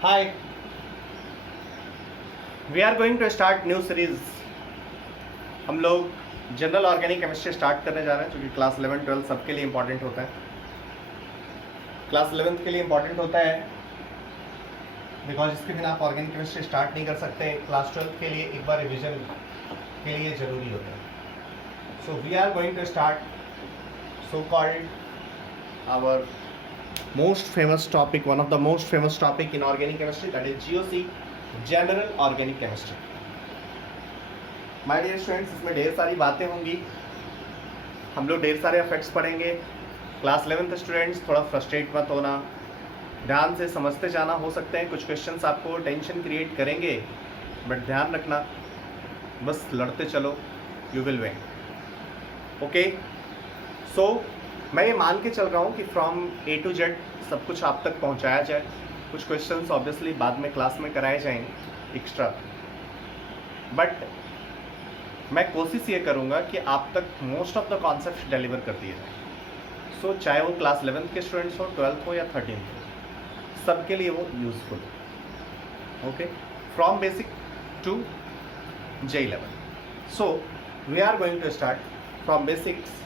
Hi, we are going to start new series. हम लोग general organic chemistry start करने जा रहे हैं, जो कि क्लास 11 12 सबके लिए इंपॉर्टेंट होता है। क्लास 11th के लिए इंपॉर्टेंट होता है बिकॉज इसके बिना आप ऑर्गेनिक केमिस्ट्री स्टार्ट नहीं कर सकते। क्लास 12 के लिए एक बार रिविजन के लिए ज़रूरी होता है। So we are going to start so called our most famous topic, one of the most famous topic in organic chemistry, that is GOC, general organic chemistry. My dear students, इसमें ढेर सारी बातें होंगी, हम लोग ढेर सारे इफेक्ट्स पढ़ेंगे। क्लास 11th स्टूडेंट्स थोड़ा फ्रस्ट्रेट मत होना, ध्यान से समझते जाना। हो सकते हैं कुछ क्वेश्चंस आपको टेंशन क्रिएट करेंगे, बट ध्यान रखना, बस लड़ते चलो, यू विल विन। ओके, सो मैं ये मान के चल रहा हूँ कि फ्रॉम A to Z सब कुछ आप तक पहुँचाया जाए। कुछ क्वेश्चंस ऑब्वियसली बाद में क्लास में कराए जाएंगे एक्स्ट्रा, बट मैं कोशिश ये करूँगा कि आप तक most of the concept deliver कर दिए जाए। सो चाहे वो क्लास 11th के स्टूडेंट्स हो, 12th हो या 13th हो, सबके लिए वो useful. Okay, from basic to J11। So we are going to start from basics.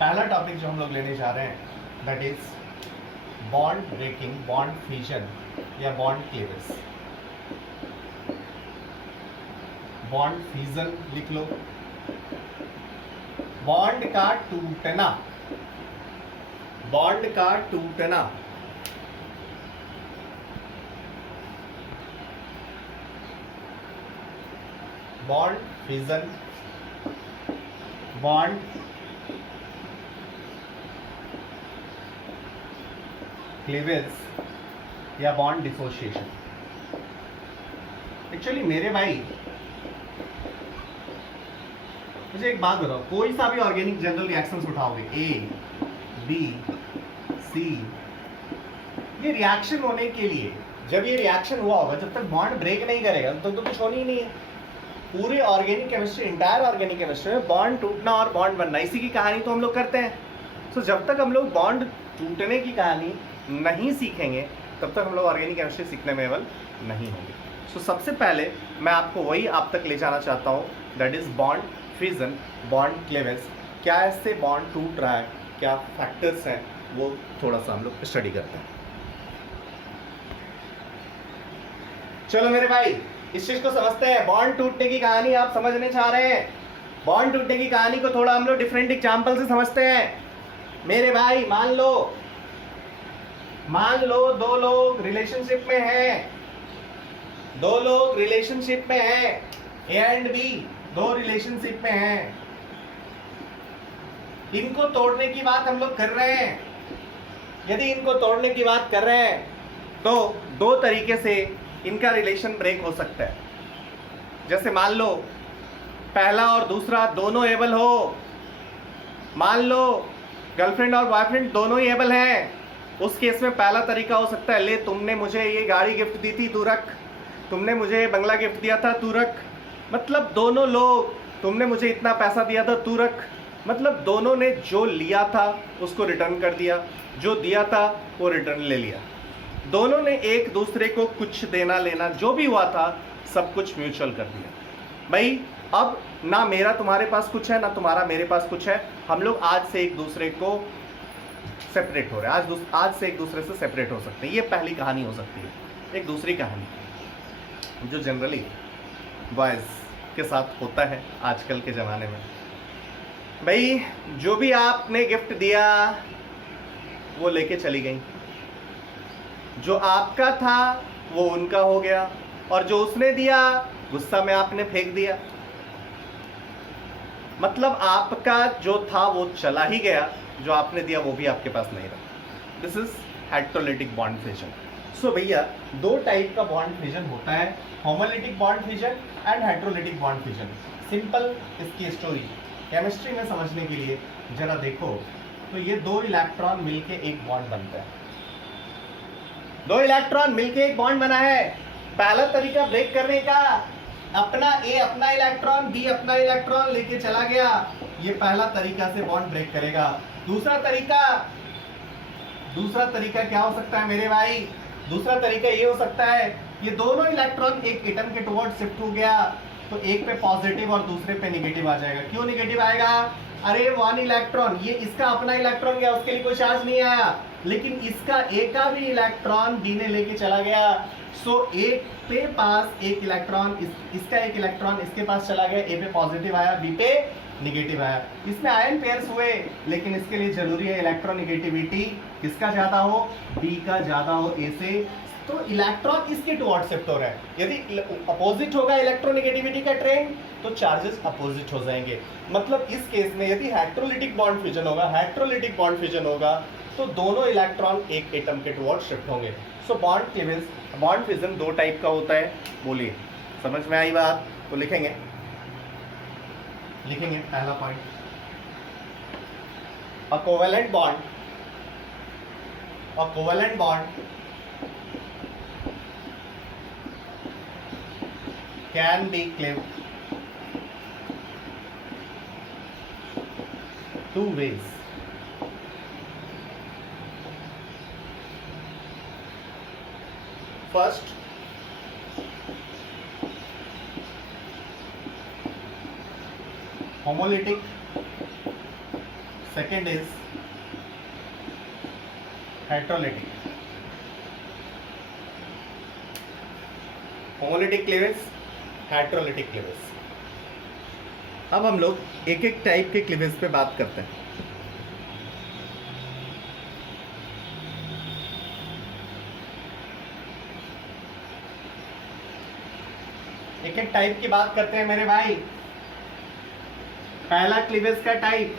पहला टॉपिक जो हम लोग लेने जा रहे हैं that is bond breaking, bond fusion या बॉन्ड क्लीवेज। बॉन्ड फ्यूजन लिख लो, बॉन्ड का टूटना, बॉन्ड का टूटना। बॉन्ड फ्यूजन, बॉन्ड क्लीवेज या बॉन्ड डिसोसिएशन। एक्चुअली मेरे भाई मुझे एक बात बताओ, कोई सा भी ऑर्गेनिक जनरल रिएक्शंस उठाओगे, A, B, C, ये रिएक्शन होने के लिए, जब ये रिएक्शन हुआ होगा, जब तक बॉन्ड ब्रेक नहीं करेगा तो कुछ होनी ही नहीं है। पूरे organic chemistry, entire organic chemistry में बॉन्ड टूटना और बॉन्ड बनना, इसी की कहानी तो हम लोग करते हैं। सो जब तक हम लोग बॉन्ड टूटने की कहानी नहीं सीखेंगे तब तक हम लोग ऑर्गेनिक केमिस्ट्री सीखने में एबल नहीं होंगे। सो सबसे पहले मैं आपको वही आप तक ले जाना चाहता हूँ, that is bond fusion, bond cleavage. क्या इससे बॉन्ड टूट रहा है, क्या फैक्टर्स हैं, वो थोड़ा सा हम लोग स्टडी करते हैं। चलो मेरे भाई, इस चीज को समझते हैं। बॉन्ड टूटने की कहानी आप समझने चाह रहे हैं, बॉन्ड टूटने की कहानी को थोड़ा हम लोग डिफरेंट एग्जाम्पल से समझते हैं। मेरे भाई मान लो दो लोग रिलेशनशिप में हैं, दो लोग रिलेशनशिप में हैं, ए एंड बी दो रिलेशनशिप में हैं। इनको तोड़ने की बात हम लोग कर रहे हैं। यदि इनको तोड़ने की बात कर रहे हैं तो दो तरीके से इनका रिलेशन ब्रेक हो सकता है। जैसे मान लो पहला और दूसरा दोनों एबल हो, मान लो गर्लफ्रेंड और बॉयफ्रेंड दोनों ही एबल हैं, उस केस में पहला तरीका हो सकता है, ले तुमने मुझे ये गाड़ी गिफ्ट दी थी, तू रख, तुमने मुझे ये बंगला गिफ्ट दिया था, तू रख। मतलब दोनों लोग, तुमने मुझे इतना पैसा दिया था, तू रख। मतलब दोनों ने जो लिया था उसको रिटर्न कर दिया, जो दिया था वो रिटर्न ले लिया। दोनों ने एक दूसरे को कुछ देना लेना जो भी हुआ था सब कुछ म्यूचुअल कर दिया। भाई अब ना मेरा तुम्हारे पास कुछ है, ना तुम्हारा मेरे पास कुछ है, हम लोग आज से एक दूसरे को सेपरेट हो रहे हैं, आज से एक दूसरे से सेपरेट हो सकते हैं। ये पहली कहानी हो सकती है। एक दूसरी कहानी जो जनरली बॉयज़ के साथ होता है आजकल के ज़माने में, भाई जो भी आपने गिफ्ट दिया वो लेके चली गई, जो आपका था वो उनका हो गया, और जो उसने दिया गुस्सा में आपने फेंक दिया। मतलब आपका जो था वो चला ही गया, जो आपने दिया वो भी आपके पास नहीं रहा। This is heterolytic bond fusion. So भैया दो टाइप का बॉन्ड फ्यूजन होता है, homolytic bond fusion and heterolytic bond fusion. Simple इसकी स्टोरी केमिस्ट्री में समझने के लिए जरा देखो तो ये दो इलेक्ट्रॉन मिलके एक बॉन्ड बनता है, दो इलेक्ट्रॉन मिलके एक बॉन्ड बना है। पहला तरीका ब्रेक करने का, अपना ए अपना इलेक्ट्रॉन, बी अपना इलेक्ट्रॉन लेके चला गया, ये पहला तरीका से बॉन्ड ब्रेक करेगा। दूसरा तरीका क्या हो सकता है मेरे भाई, दूसरा तरीका ये हो सकता है ये दोनों इलेक्ट्रॉन एक एटम के टुवर्ड शिफ्ट हो गया तो एक पे पॉजिटिव और दूसरे पे निगेटिव आ जाएगा। क्यों निगेटिव आएगा? अरे वन इलेक्ट्रॉन, ये इसका अपना इलेक्ट्रॉन गया, उसके लिए कोई चार्ज नहीं आया, लेकिन इसका ए का भी इलेक्ट्रॉन बी ने लेके चला गया। सो ए पे पास एक इलेक्ट्रॉन, इसका एक इलेक्ट्रॉन इसके पास चला गया, ए पे पॉजिटिव आया, बी पे निगेटिव आया। इसमें आयन पेयर्स हुए, लेकिन इसके लिए जरूरी है इलेक्ट्रोनिगेटिविटी किसका ज्यादा हो, बी का ज्यादा हो ए से। तो इलेक्ट्रॉन इसके टुवर्ड शिफ्ट हो रहा है। यदि अपोजिट होगा इलेक्ट्रोनिगेटिविटी का ट्रेंड तो चार्जेस अपोजिट हो जाएंगे। मतलब इस केस में यदि हेटेरोलिटिक बॉन्ड फ्यूजन होगा, तो दोनों इलेक्ट्रॉन एक एटम के टुवर्ड शिफ्ट होंगे। सो बॉन्ड फ्यूजन दो टाइप का होता है। बोलिए, समझ में आई बात? तो लिखेंगे पहला point, a covalent bond can be cleaved two ways. First, homolytic. Second is heterolytic. Homolytic cleavage, heterolytic cleavage. अब हम लोग एक एक टाइप के क्लीवेज पे बात करते हैं। एक एक टाइप की बात करते हैं मेरे भाई। पहला क्लीवेज का टाइप,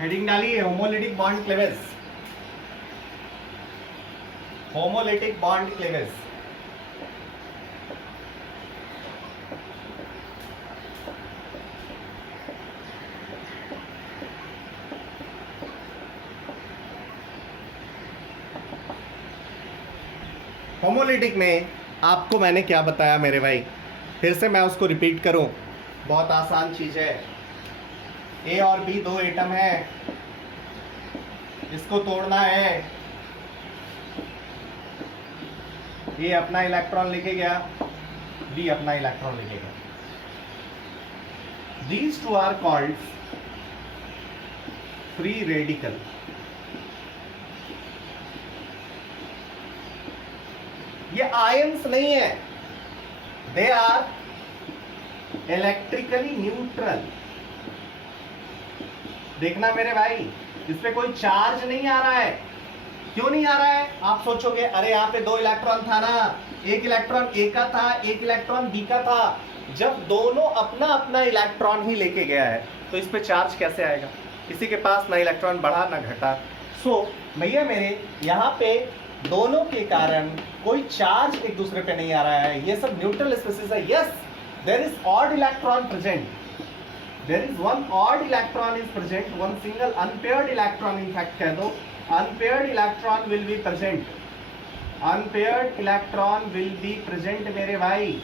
हेडिंग डालिए, homolytic bond cleavage. Homolytic bond cleavage homolytic में आपको मैंने क्या बताया मेरे भाई, फिर से मैं उसको रिपीट करूं, बहुत आसान चीज़ है। ए और बी दो एटम है, इसको तोड़ना है। ए अपना इलेक्ट्रॉन लेके गया, बी अपना इलेक्ट्रॉन लेके गया। These two are called free radical. ये आयंस नहीं है, दे आर इलेक्ट्रिकली न्यूट्रल। देखना मेरे भाई, इस पे कोई चार्ज नहीं आ रहा है। क्यों नहीं आ रहा है? आप सोचोगे अरे यहाँ पे दो इलेक्ट्रॉन था ना, एक इलेक्ट्रॉन ए का था, एक इलेक्ट्रॉन बी का था। जब दोनों अपना अपना इलेक्ट्रॉन ही लेके गया है तो इस पे चार्ज कैसे आएगा? किसी के पास ना इलेक्ट्रॉन बढ़ा ना घटा। सो भैया मेरे यहाँ पे दोनों के कारण कोई चार्ज एक दूसरे पे नहीं आ रहा है, ये सब न्यूट्रल स्पेसिस है। Yes, there is odd electron present, there is one odd electron is present, one single unpaired electron, in fact कह दो unpaired electron will be present, unpaired electron will be present मेरे भाई,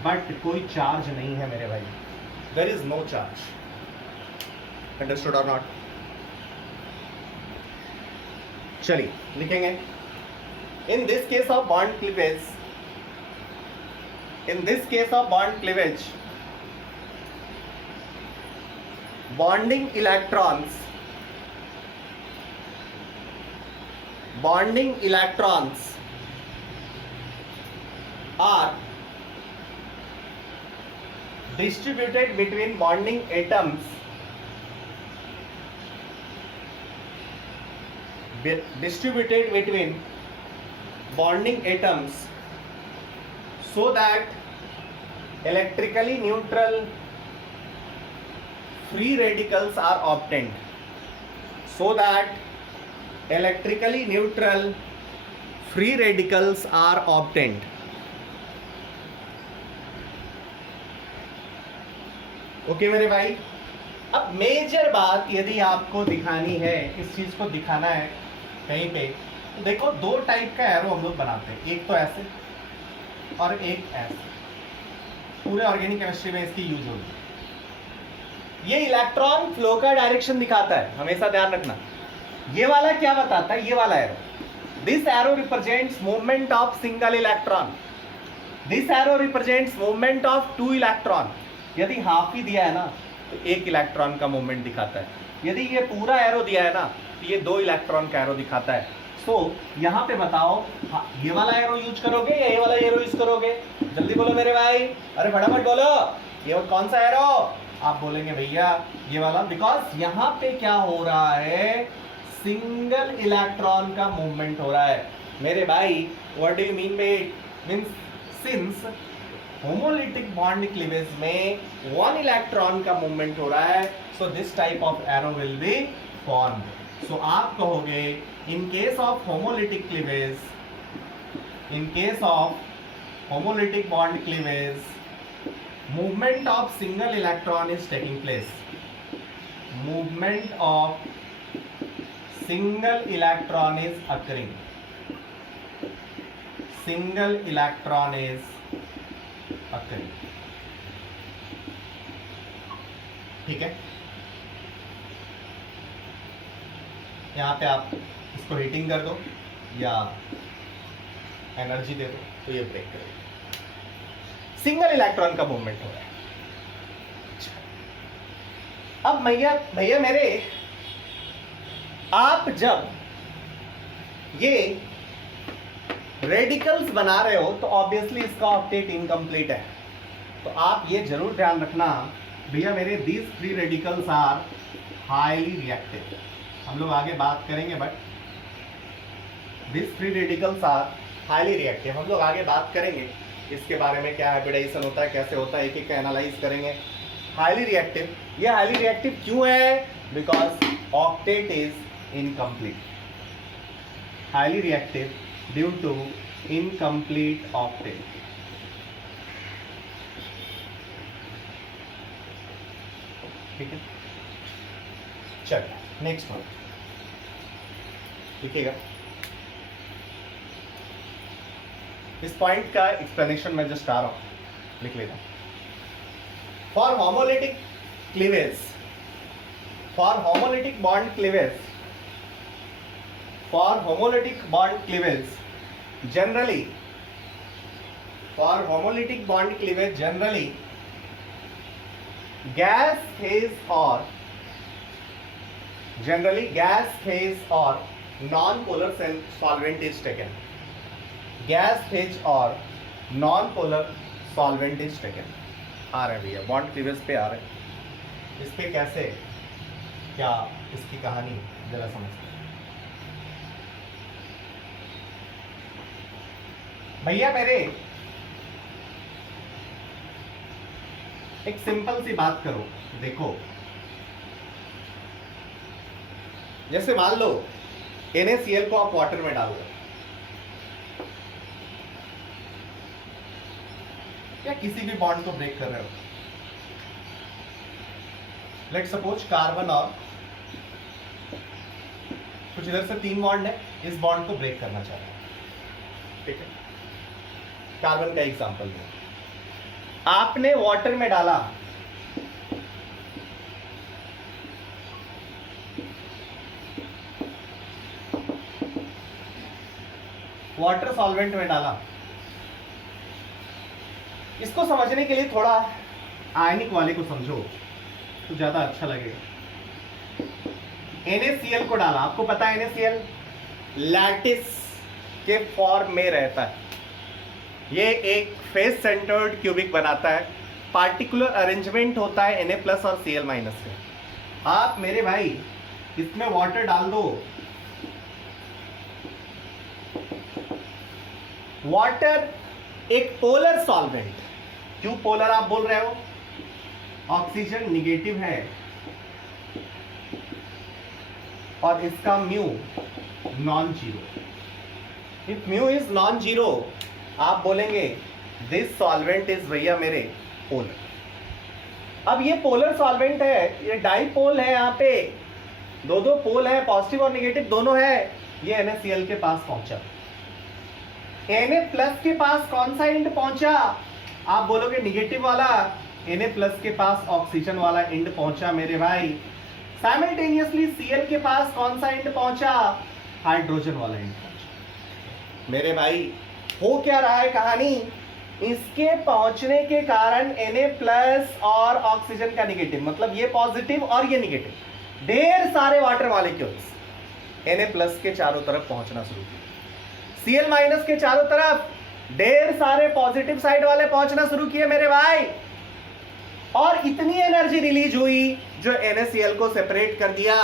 but कोई charge नहीं है मेरे भाई, there is no charge. Understood और नॉट? चलिए लिखेंगे, in this case of bond cleavage, bonding electrons are distributed between bonding atoms, so that electrically neutral free radicals are obtained. Okay मेरे भाई। अब मेजर बात यदि आपको दिखानी है, इस चीज को दिखाना है कहीं पे, तो देखो दो टाइप का एरो हम लोग बनाते हैं, एक तो ऐसे और एक ऐसे। पूरे ऑर्गेनिक केमिस्ट्री में इसकी यूज होगी। ये इलेक्ट्रॉन फ्लो का डायरेक्शन दिखाता है, हमेशा ध्यान रखना। ये वाला क्या बताता है, ये वाला arrow, this arrow represents movement of single electron, this arrow represents movement of two electron. यदि हाफ ही दिया है ना तो एक इलेक्ट्रॉन का मूवमेंट दिखाता है, यदि ये पूरा एरो दिया है ना तो ये दो इलेक्ट्रॉन का एरो दिखाता है। सो यहाँ पे बताओ, ये वाला एरो यूज करोगे या ये वाला एरो यूज करोगे? जल्दी बोलो मेरे भाई, अरे फटाफट बोलो, ये कौन सा एरो? आप बोलेंगे भैया ये वाला, बिकॉज यहाँ पे क्या हो रहा है, सिंगल इलेक्ट्रॉन का मूवमेंट हो रहा है मेरे भाई। What do you mean by it? Means since homolytic bond cleavage में वन इलेक्ट्रॉन का मूवमेंट हो रहा है, so this type of arrow will be formed. So आप कहोगे in case of homolytic cleavage, in case of homolytic bond cleavage, movement of single electron is taking place, movement of single electron is occurring, single electron is occurring। ठीक है, यहाँ पे आप इसको heating कर दो या एनर्जी दे दो तो ये ब्रेक करेगा, सिंगल इलेक्ट्रॉन का मूवमेंट हो रहा है। अब भैया मेरे, आप जब ये रेडिकल्स बना रहे हो तो ऑब्वियसली इसका ऑक्टेट इनकम्प्लीट है, तो आप ये जरूर ध्यान रखना भैया मेरे, these free radicals are highly reactive. हम लोग आगे बात करेंगे, but this free radicals are highly reactive, हम लोग आगे बात करेंगे इसके बारे में, क्या हाइब्रिडाइजेशन होता है, कैसे होता है, एक एक का एनालाइज करेंगे। हाईली रिएक्टिव, ये हाईली रिएक्टिव क्यों है? Because octet is incomplete, highly reactive due to incomplete octet. ठीक है, चलिए नेक्स्ट वन लिखिएगा। इस पॉइंट का एक्सप्लेनेशन मैं जस्ट आ रहा हूं, लिख लेता। For homolytic cleavage, for homolytic bond cleavage, for homolytic bond cleavage generally, for homolytic bond cleavage generally gas phase और जनरली गैस फेज और non polar solvent is taken, gas phase और non polar solvent is taken. आ रहे हैं भैया, bond cleavage पे आ रहे हैं, इस पे कैसे, क्या इसकी कहानी जरा समझते हैं भैया मेरे। एक सिंपल सी बात करो, देखो जैसे मान लो NaCl को आप वाटर में डाल दो या किसी भी बॉन्ड को ब्रेक कर रहे हो, लेट सपोज कार्बन और कुछ इधर से 3 बॉन्ड है, इस बॉन्ड को ब्रेक करना चाह रहे हैं। ठीक है, कार्बन का एग्जांपल है, आपने वाटर में डाला, वाटर सॉल्वेंट में डाला। इसको समझने के लिए थोड़ा आयनिक वाले को समझो तो ज्यादा अच्छा लगेगा। NaCl को डाला, आपको पता है NaCl लैटिस के फॉर्म में रहता है, ये एक फेस सेंटर्ड क्यूबिक बनाता है, पार्टिकुलर अरेंजमेंट होता है Na+ और Cl- में। आप मेरे भाई इसमें वाटर डाल दो, वाटर एक पोलर सॉल्वेंट, क्यों पोलर आप बोल रहे हो? ऑक्सीजन निगेटिव है और इसका mu non zero. If mu is non zero, आप बोलेंगे दिस सॉल्वेंट इज भैया मेरे पोलर। अब ये पोलर सॉल्वेंट है, ये डाईपोल है, यहाँ पे दो पोल है, पॉजिटिव और निगेटिव दोनों है। ये NaCl के पास पहुंचा, Na+ के पास कौन सा एंड पहुंचा? आप बोलोगे निगेटिव वाला। Na+ के पास ऑक्सीजन वाला एंड पहुंचा मेरे भाई। साइमल्टेनियसली Cl के पास कौन सा एंड पहुंचा? हाइड्रोजन वाला एंड पहुंचा। मेरे भाई हो क्या रहा है कहानी? इसके पहुंचने के कारण Na+ और ऑक्सीजन का नेगेटिव, मतलब ये पॉजिटिव और ये नेगेटिव, ढेर सारे वाटर मॉलिक्यूल्स Na+ के चारों तरफ पहुंचना शुरू किए, Cl- के चारों तरफ ढेर सारे पॉजिटिव साइड वाले पहुंचना शुरू किए मेरे भाई, और इतनी एनर्जी रिलीज हुई जो NaCl को सेपरेट कर दिया।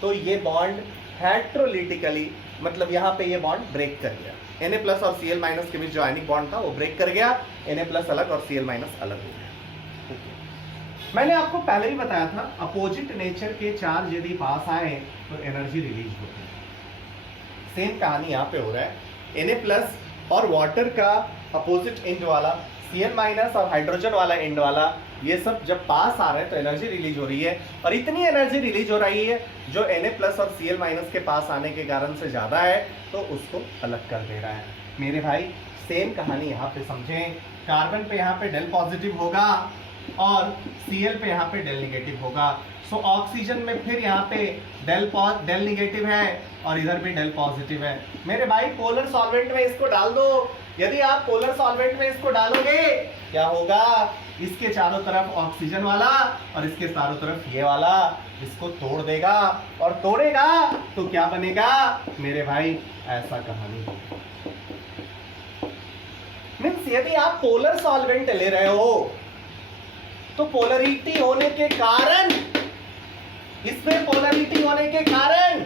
तो ये बॉन्ड हेट्रोलिटिकली, मतलब यहां पे ये बॉन्ड ब्रेक कर गया। Na+ और Cl- के बीच जो आयनिक बॉन्ड था वो ब्रेक कर गया, Na+ अलग और Cl- अलग हो गया। मैंने आपको पहले ही बताया था, अपोजिट नेचर के चार्ज यदि पास आए तो एनर्जी रिलीज होती है। सेम कहानी यहाँ पे हो रहा है। Na+ और वाटर का अपोजिट एंड वाला, Cl- और हाइड्रोजन वाला एंड वाला, ये सब जब पास आ रहे हैं तो एनर्जी रिलीज हो रही है, और इतनी एनर्जी रिलीज हो रही है जो Na+ और Cl- के पास आने के कारण से ज़्यादा है, तो उसको अलग कर दे रहा है। मेरे भाई सेम कहानी यहाँ पे समझें, कार्बन पे यहाँ पे डेल पॉजिटिव होगा और Cl पे यहाँ पे डेल नेगेटिव होगा। सो ऑक्सीजन में फिर यहाँ पे डेल नेगेटिव है और इधर भी डेल पॉजिटिव है। मेरे भाई पोलर सॉल्वेंट में इसको डाल दो। यदि आप पोलर सॉल्वेंट में इसको डालोगे क्या होगा? इसके चारों तरफ ऑक्सीजन वाला और इसके चारों तरफ ये वाला, इसको तोड़ देगा, और तोड़ेगा तो क्या बनेगा मेरे भाई? ऐसा कहानी। मीन्स यदि आप पोलर सॉल्वेंट ले रहे हो तो पोलरिटी होने के कारण, इसमें पोलरिटी होने के कारण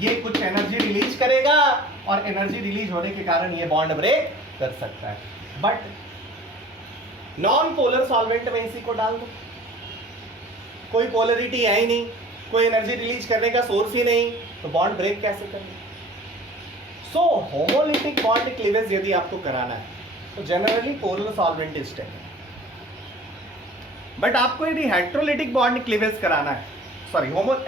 ये कुछ एनर्जी रिलीज करेगा, और एनर्जी रिलीज होने के कारण ये बॉन्ड ब्रेक कर सकता है। बट नॉन पोलर सॉल्वेंट में इसी को डाल दो, कोई पोलरिटी है ही नहीं, कोई एनर्जी रिलीज करने का सोर्स ही नहीं, तो बॉन्ड ब्रेक कैसे करेंगे? सो होमोलिटिक बॉन्ड क्लीवेज यदि आपको कराना है तो generally polar solvent is taken. But आपको यदि हेट्रोलिटिक बॉन्ड क्लीवेज कराना है,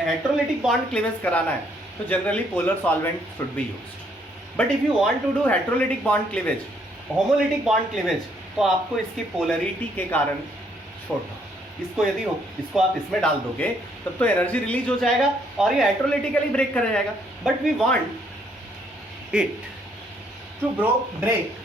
हेट्रोलिटिक बॉन्ड क्लीवेज कराना है, तो generally polar solvent should be used. But if you want to do heterolytic bond cleavage, homolytic bond cleavage, तो आपको इसकी पोलरिटी के कारण छोड़ना। इसको आप इसमें डाल दोगे तब तो एनर्जी रिलीज हो जाएगा और ये हेट्रोलिटिकली ब्रेक कर जाएगा। But we want it to break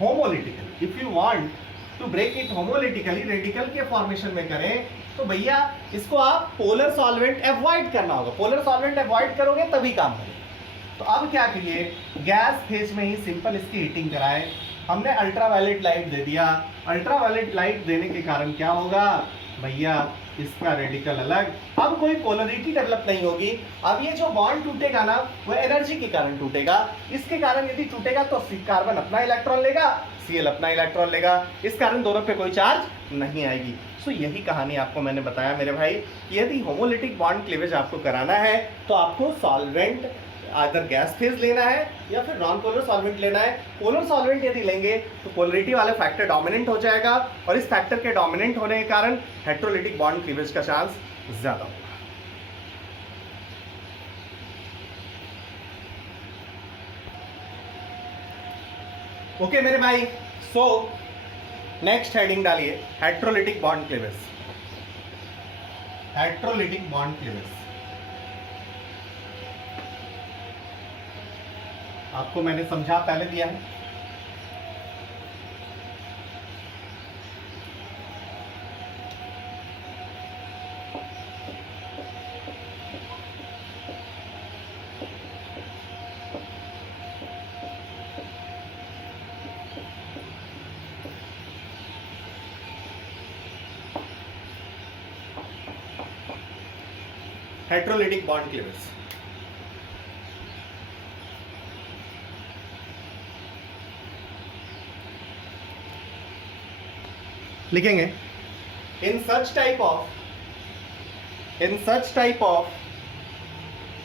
homolytically. If you want to break it homolytically, radical के फॉर्मेशन में करें, तो भैया इसको आप पोलर सॉल्वेंट अवॉइड करना होगा। पोलर सॉल्वेंट अवॉइड करोगे तभी काम करेगा। तो अब क्या करिए, गैस फेज में ही सिंपल इसकी हीटिंग कराए। हमने अल्ट्रावायलेट लाइट दे दिया। अल्ट्रावायलेट लाइट देने के कारण क्या होगा भैया? इसका रेडिकल अलग, अब कोई पोलरिटी डेवलप नहीं होगी। अब ये जो बॉन्ड टूटेगा ना, वो एनर्जी के कारण टूटेगा। इसके कारण यदि टूटेगा तो कार्बन अपना इलेक्ट्रॉन लेगा, Cl अपना इलेक्ट्रॉन लेगा, इस कारण दोनों पे कोई चार्ज नहीं आएगी। सो यही कहानी आपको मैंने बताया मेरे भाई। यदि होमोलिटिक बॉन्ड क्लीवेज आपको कराना है तो आपको सॉल्वेंट आइदर गैस फेज लेना है या फिर नॉन पोलर सॉल्वेंट लेना है। पोलर सॉल्वेंट यदि लेंगे तो पोलरिटी वाला फैक्टर डोमिनेंट हो जाएगा, और इस फैक्टर के डोमिनेंट होने के कारण हेट्रोलिटिक बॉन्ड क्लीवेज का चांस ज्यादा होगा। ओके मेरे भाई, सो नेक्स्ट हेडिंग डालिए, heterolytic bond cleavage. Heterolytic bond cleavage आपको मैंने समझा पहले दिया है। हेट्रोलिटिक बॉन्ड क्लीवेज लिखेंगे, in such type of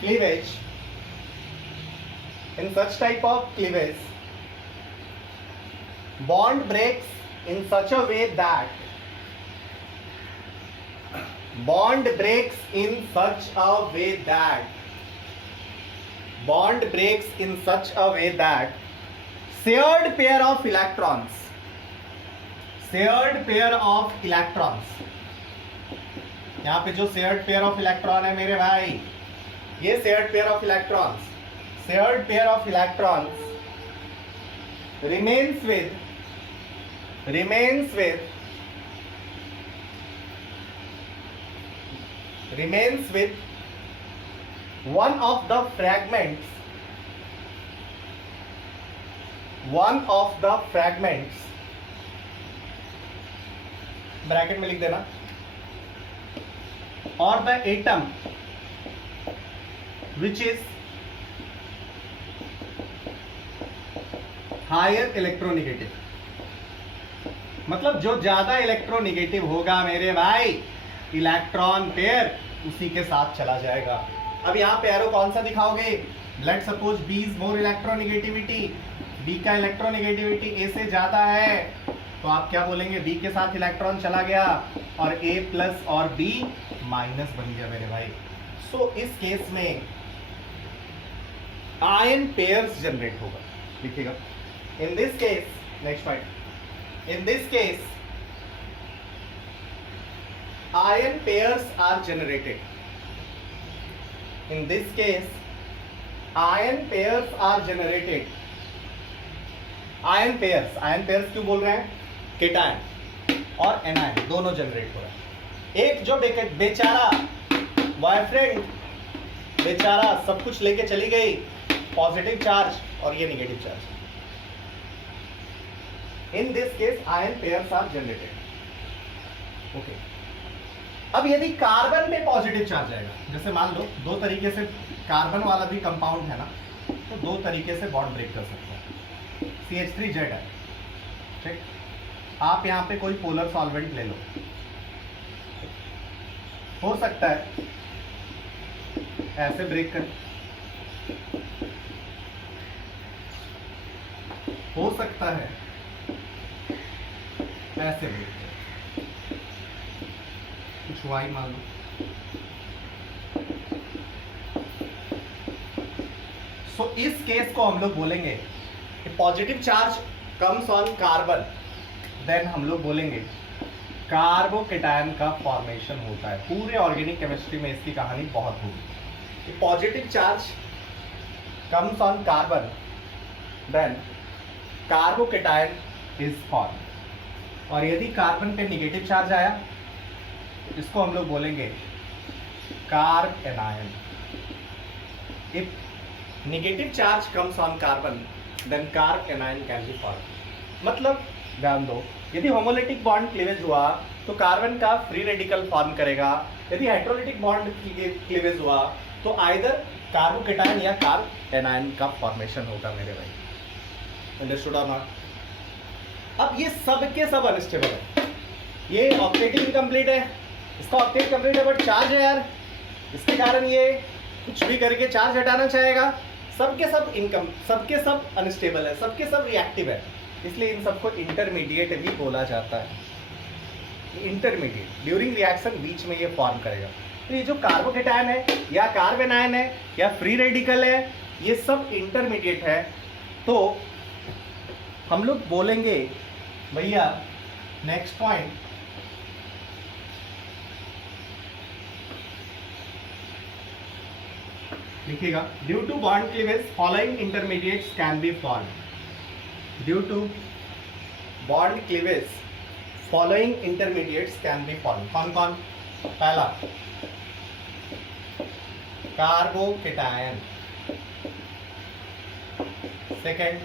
cleavage, in such type of cleavage, bond breaks in such a way that shared pair of electrons यहाँ पे जो शेयर्ड पेयर ऑफ इलेक्ट्रॉन है मेरे भाई, ये shared pair of electrons, shared pair of electrons remains with one of the fragments, bracket में लिख देना, or the atom which is higher electronegative, मतलब जो ज्यादा इलेक्ट्रोनिगेटिव होगा मेरे भाई, इलेक्ट्रॉन पेयर उसी के साथ चला जाएगा। अब यहाँ पे एरो कौन सा दिखाओगे? Let's suppose B is more electronegativity, B का इलेक्ट्रोनिगेटिविटी A से ज्यादा है, तो आप क्या बोलेंगे? B के साथ इलेक्ट्रॉन चला गया और A प्लस और B माइनस बन गया मेरे भाई। सो इस केस में आयन पेयर्स जनरेट होगा, लिखिएगा। In this case, next point. In this case, ion pairs are generated. In this case, ion pairs are generated. Ion pairs क्यों बोल रहे हैं? केटायन और एनायन दोनों जनरेट हो रहा है। एक जो बेचारा बॉयफ्रेंड, बेचारा सब कुछ लेके चली गई, पॉजिटिव चार्ज और ये negative charge. In this case, ion pairs are generated. Okay. अब यदि कार्बन पे पॉजिटिव चार्ज आएगा, जैसे मान लो दो तरीके से कार्बन वाला भी कंपाउंड है ना, तो दो तरीके से बॉन्ड ब्रेक कर सकते हैं। CH3Z है, ठीक। आप यहाँ पे कोई पोलर सॉल्वेंट ले लो, हो सकता है ऐसे ब्रेक कर, हो सकता है ऐसे ब्रेक, कुछ हुआ ही मान लो। सो इस केस को हम लोग बोलेंगे कि positive charge comes on carbon, then हम लोग बोलेंगे कार्बोकेटायन का फॉर्मेशन होता है। पूरे ऑर्गेनिक केमिस्ट्री में इसकी कहानी बहुत होगी कि positive charge comes on carbon, then carbocation is form. और यदि कार्बन पे नेगेटिव चार्ज आया, इसको हम लोग बोलेंगे carbanion. If negative charge comes on carbon, then carbanion can be form. मतलब ध्यान दो, यदि होमोलिटिक बॉन्ड क्लीवेज हुआ तो कार्बन का फ्री रेडिकल फॉर्म करेगा, यदि हेटेरोलिटिक बॉन्ड क्लीवेज हुआ तो आइदर कार्बोकेटायन या कार्ब एनायन का फॉर्मेशन होगा मेरे भाई। अंडरस्टूड और नॉट? अब ये सब के सब अनस्टेबल है, ये ऑक्टेट इनकम्प्लीट है, इसका ऑक्टेट कंप्लीट है बट चार्ज है यार, इसके कारण ये कुछ भी करके चार्ज हटाना चाहेगा। सबके सब अनस्टेबल है, सबके सब रिएक्टिव है, इसलिए इन सबको इंटरमीडिएट भी बोला जाता है। इंटरमीडिएट ड्यूरिंग रिएक्शन बीच में ये फॉर्म करेगा। तो ये जो कार्बोकेटायन है या कार्बन आयन है या फ्री रेडिकल है, ये सब इंटरमीडिएट है। तो हम लोग बोलेंगे भैया नेक्स्ट पॉइंट, लिखिएगा, due to bond cleavage following intermediates can be formed. Due to bond cleavage following intermediates can be formed. कौन कौन? पहला कार्बोकेटायन, सेकेंड,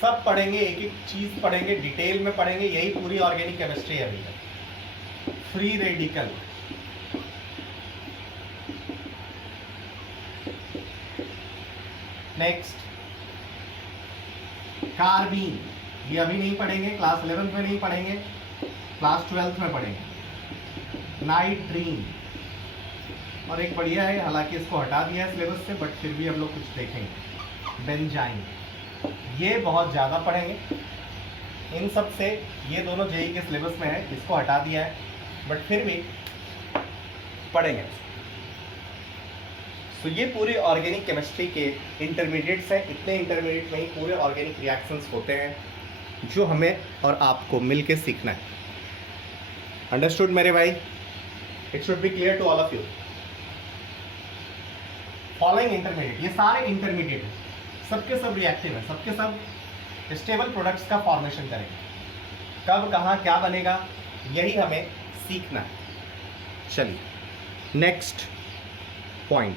सब पढ़ेंगे, एक एक चीज पढ़ेंगे, डिटेल में पढ़ेंगे, यही पूरी ऑर्गेनिक केमिस्ट्री है अभी तक। फ्री रेडिकल, नेक्स्ट कार्बीन, ये अभी नहीं पढ़ेंगे, क्लास 11th में नहीं पढ़ेंगे, क्लास 12th में पढ़ेंगे। नाइट्रीन, और एक बढ़िया है, हालांकि इसको हटा दिया है सिलेबस से बट फिर भी हम लोग कुछ देखेंगे, बेंजाइन, ये बहुत ज़्यादा पढ़ेंगे। इन सब से ये दोनों जेई के सिलेबस में है, इसको हटा दिया है बट फिर भी पढ़ेंगे। तो ये पूरी ऑर्गेनिक केमिस्ट्री के इंटरमीडिएट्स हैं। इतने इंटरमीडिएट में ही पूरे ऑर्गेनिक रिएक्शंस होते हैं जो हमें और आपको मिलके सीखना है। अंडरस्टूड मेरे भाई? It should be clear to all of you. Following intermediate, ये सारे इंटरमीडिएट है, सबके सब रिएक्टिव है, सबके सब स्टेबल प्रोडक्ट्स का फॉर्मेशन करेंगे। कब कहाँ क्या बनेगा यही हमें सीखना है। चलिए next point,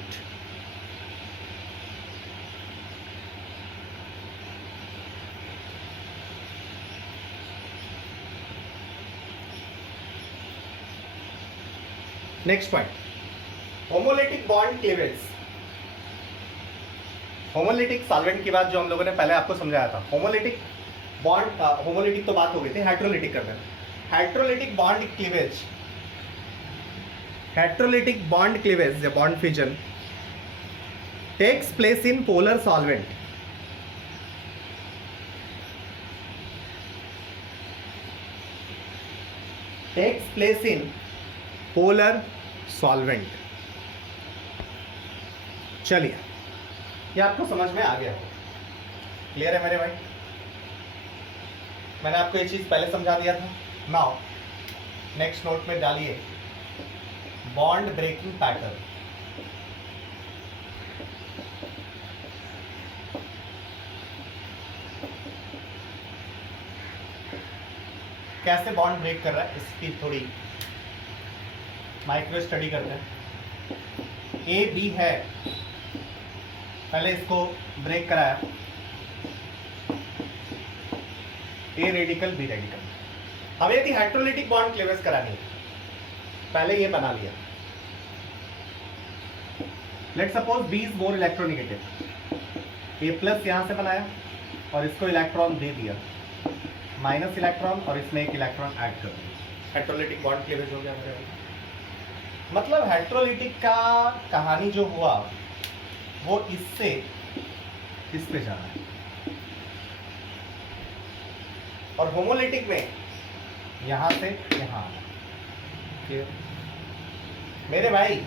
next point, homolytic bond cleavage. Homolytic solvent की बात जो हम लोगों ने पहले आपको समझाया था, होमोलिटिक बॉन्ड, होमोलिटिक तो बात हो गई थी, हाइड्रोलिटिक करना है। Hydrolytic bond cleavage, hydrolytic bond cleavage या bond fission takes place in polar solvent. Takes place in polar solvent. चलिए ये आपको समझ में आ गया हो, क्लियर है मेरे भाई? मैंने आपको ये चीज पहले समझा दिया था। नाउ नेक्स्ट नोट में डालिए बॉन्ड ब्रेकिंग पैटर्न। कैसे बॉन्ड ब्रेक कर रहा है इसकी थोड़ी माइक्रो स्टडी करते हैं। ए बी है, पहले इसको ब्रेक कराया, ए रेडिकल बी रेडिकल। हमें यदि हाइड्रोलिटिक बॉन्ड क्लीवेज करानी है, पहले ये बना लिया। Let suppose B is more electronegative, A plus यहां से बनाया और इसको इलेक्ट्रॉन दे दिया, माइनस इलेक्ट्रॉन, और इसमें एक इलेक्ट्रॉन ऐड कर दिया, हाइड्रोलिटिक बॉन्ड क्लीवेज हो गया मेरे भाई। मतलब हाइड्रोलिटिक का कहानी जो हुआ वो इससे इस पे जाना है, और होमोलिटिक में यहां से यहां आना। मेरे भाई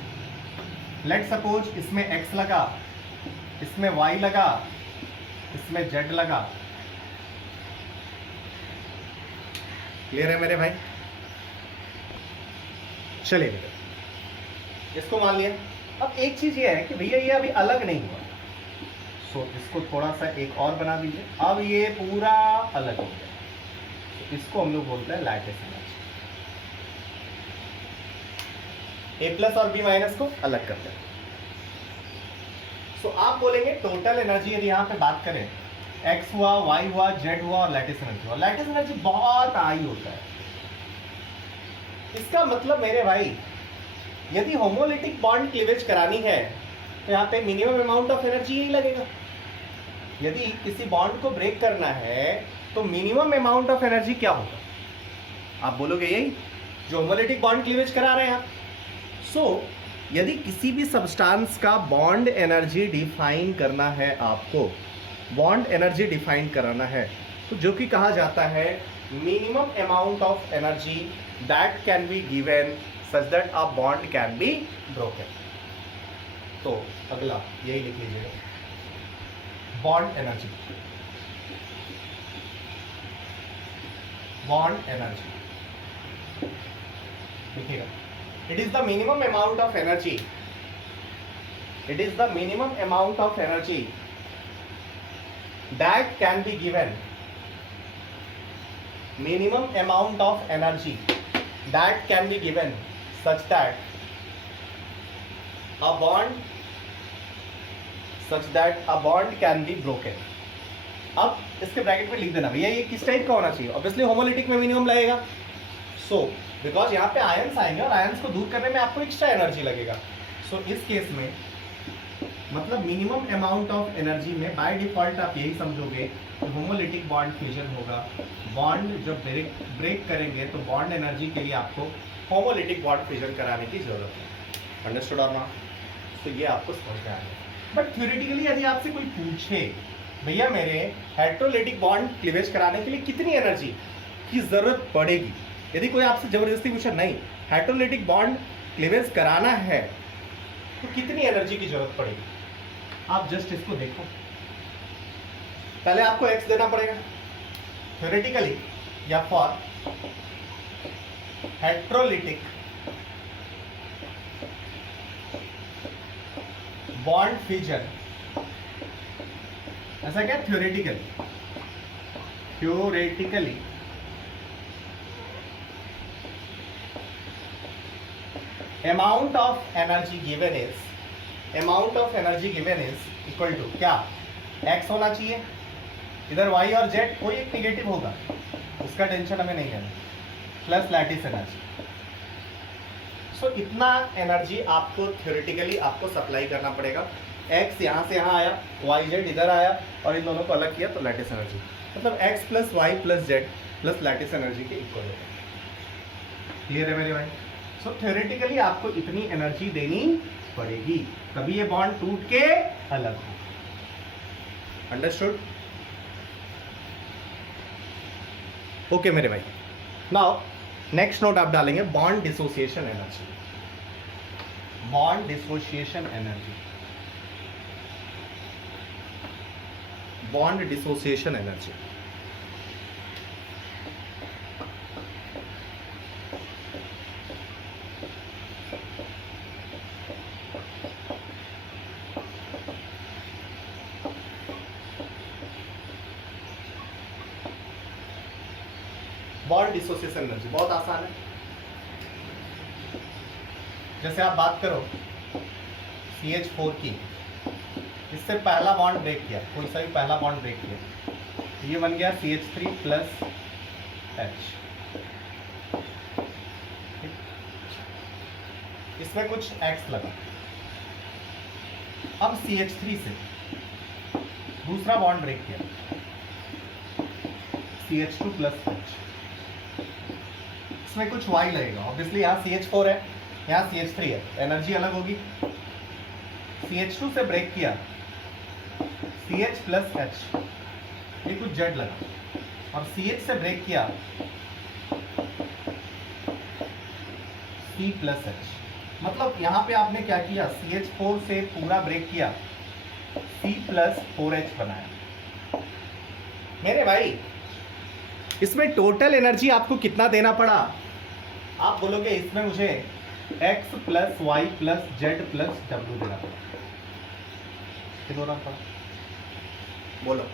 लेट सपोज इसमें x लगा, इसमें y लगा, इसमें z लगा, क्लियर है मेरे भाई? चलिए बेटा इसको मान लिया। अब एक चीज ये है कि भैया ये अभी अलग नहीं हुआ, सो इसको थोड़ा सा एक और बना दीजिए। अब ये पूरा अलग हो गया, तो इसको हम लोग बोलते हैं लैटिस एनर्जी। ए प्लस और बी माइनस को अलग करते हैं। सो आप बोलेंगे टोटल एनर्जी यदि यहाँ पे बात करें, एक्स हुआ, वाई हुआ, जेड हुआ और लैटिस एनर्जी हुआ। लैटिस एनर्जी बहुत हाई होता है। इसका मतलब मेरे भाई यदि होमोलिटिक बॉन्ड क्लीवेज करानी है तो यहाँ पे मिनिमम अमाउंट ऑफ एनर्जी यही लगेगा। यदि किसी बॉन्ड को ब्रेक करना है तो मिनिमम अमाउंट ऑफ एनर्जी क्या होगा? आप बोलोगे यही जो होमोलिटिक बॉन्ड क्लीवेज करा रहे हैं आप। सो यदि किसी भी सब्सटेंस का बॉन्ड एनर्जी डिफाइन करना है, आपको बॉन्ड एनर्जी डिफाइन कराना है, तो जो कि कहा जाता है minimum amount of energy that can be given such that a bond can be broken। तो अगला यही लिख लीजिएगा, बॉन्ड एनर्जी, बॉन्ड एनर्जी लिखिएगा। It is the minimum amount of energy, it is the minimum amount of energy that can be given, minimum amount of energy that can be given such that a bond can be broken। अब इसके bracket में लिख देना भैया ये किस type का होना चाहिए। ऑब्वियसली होमोलिटिक में मिनिमम लगेगा, सो बिकॉज यहाँ पे आयंस आएंगे और आयंस को दूर करने में आपको एक्स्ट्रा एनर्जी लगेगा। सो इस केस में मतलब मिनिमम अमाउंट ऑफ एनर्जी में बाय डिफॉल्ट आप यही समझोगे कि होमोलिटिक बॉन्ड फ्यूजन होगा। बॉन्ड जब ब्रेक करेंगे तो बॉन्ड एनर्जी के लिए आपको होमोलिटिक बॉन्ड फ्यूजन कराने की जरूरत है। अंडरस्टूड और नॉट? तो ये आपको समझ में आएगा। बट थ्योरेटिकली यदि आपसे कोई पूछे भैया मेरे हाइड्रोलिटिक बॉन्ड क्लीवेज कराने के लिए कितनी एनर्जी की जरूरत पड़ेगी, यदि कोई आपसे जबरदस्ती पूछे नहीं हाइड्रोलिटिक बॉन्ड क्लीवेज कराना है तो कितनी एनर्जी की जरूरत पड़ेगी, आप जस्ट इसको देखो। पहले आपको x देना पड़ेगा थ्योरेटिकली, या फॉर हाइड्रोलिटिक बॉन्ड फिजन, ऐसा क्या, theoretically amount of energy given is equal to क्या, x होना चाहिए, इधर y और z कोई एक निगेटिव होगा, उसका टेंशन हमें नहीं लेना, प्लस लैटिस एनर्जी। सो इतना एनर्जी आपको थ्योरेटिकली आपको सप्लाई करना पड़ेगा। x यहाँ से यहाँ आया, y z इधर आया और इन दोनों को अलग किया तो लैटिस एनर्जी, मतलब x plus Y plus Z plus lattice energy के इक्वल होगा। क्लियर है मेरे भाई? सो थ्योरेटिकली आपको इतनी एनर्जी देनी पड़ेगी तभी ये बॉन्ड टूट के अलग हो। अंडरस्टूड? ओके मेरे भाई, नाउ नेक्स्ट नोट आप डालेंगे bond dissociation energy. Bond dissociation energy, bond dissociation energy. Bond dissociation energy बहुत आसान है। जैसे आप बात करो CH4 की, इससे पहला बॉन्ड ब्रेक किया, कोई सा भी पहला बॉन्ड ब्रेक किया, ये बन गया CH3 प्लस H। इसमें कुछ X लगा। अब CH3 से दूसरा बॉन्ड ब्रेक किया, CH2 प्लस H, इसमें कुछ Y लगेगा। ऑब्वियसली यहाँ CH4 है, यहाँ CH3 है, एनर्जी अलग होगी। CH2 से ब्रेक किया, CH प्लस H, ये कुछ Z लगा, और CH से ब्रेक किया, C प्लस H। मतलब यहाँ पे आपने क्या किया, CH4 से पूरा ब्रेक किया, C प्लस 4H बनाया। मेरे भाई इसमें टोटल एनर्जी आपको कितना देना पड़ा? आप बोलोगे इसमें मुझे x plus Y plus Z plus W देना पड़ा, कितना पड़ा? बोलो।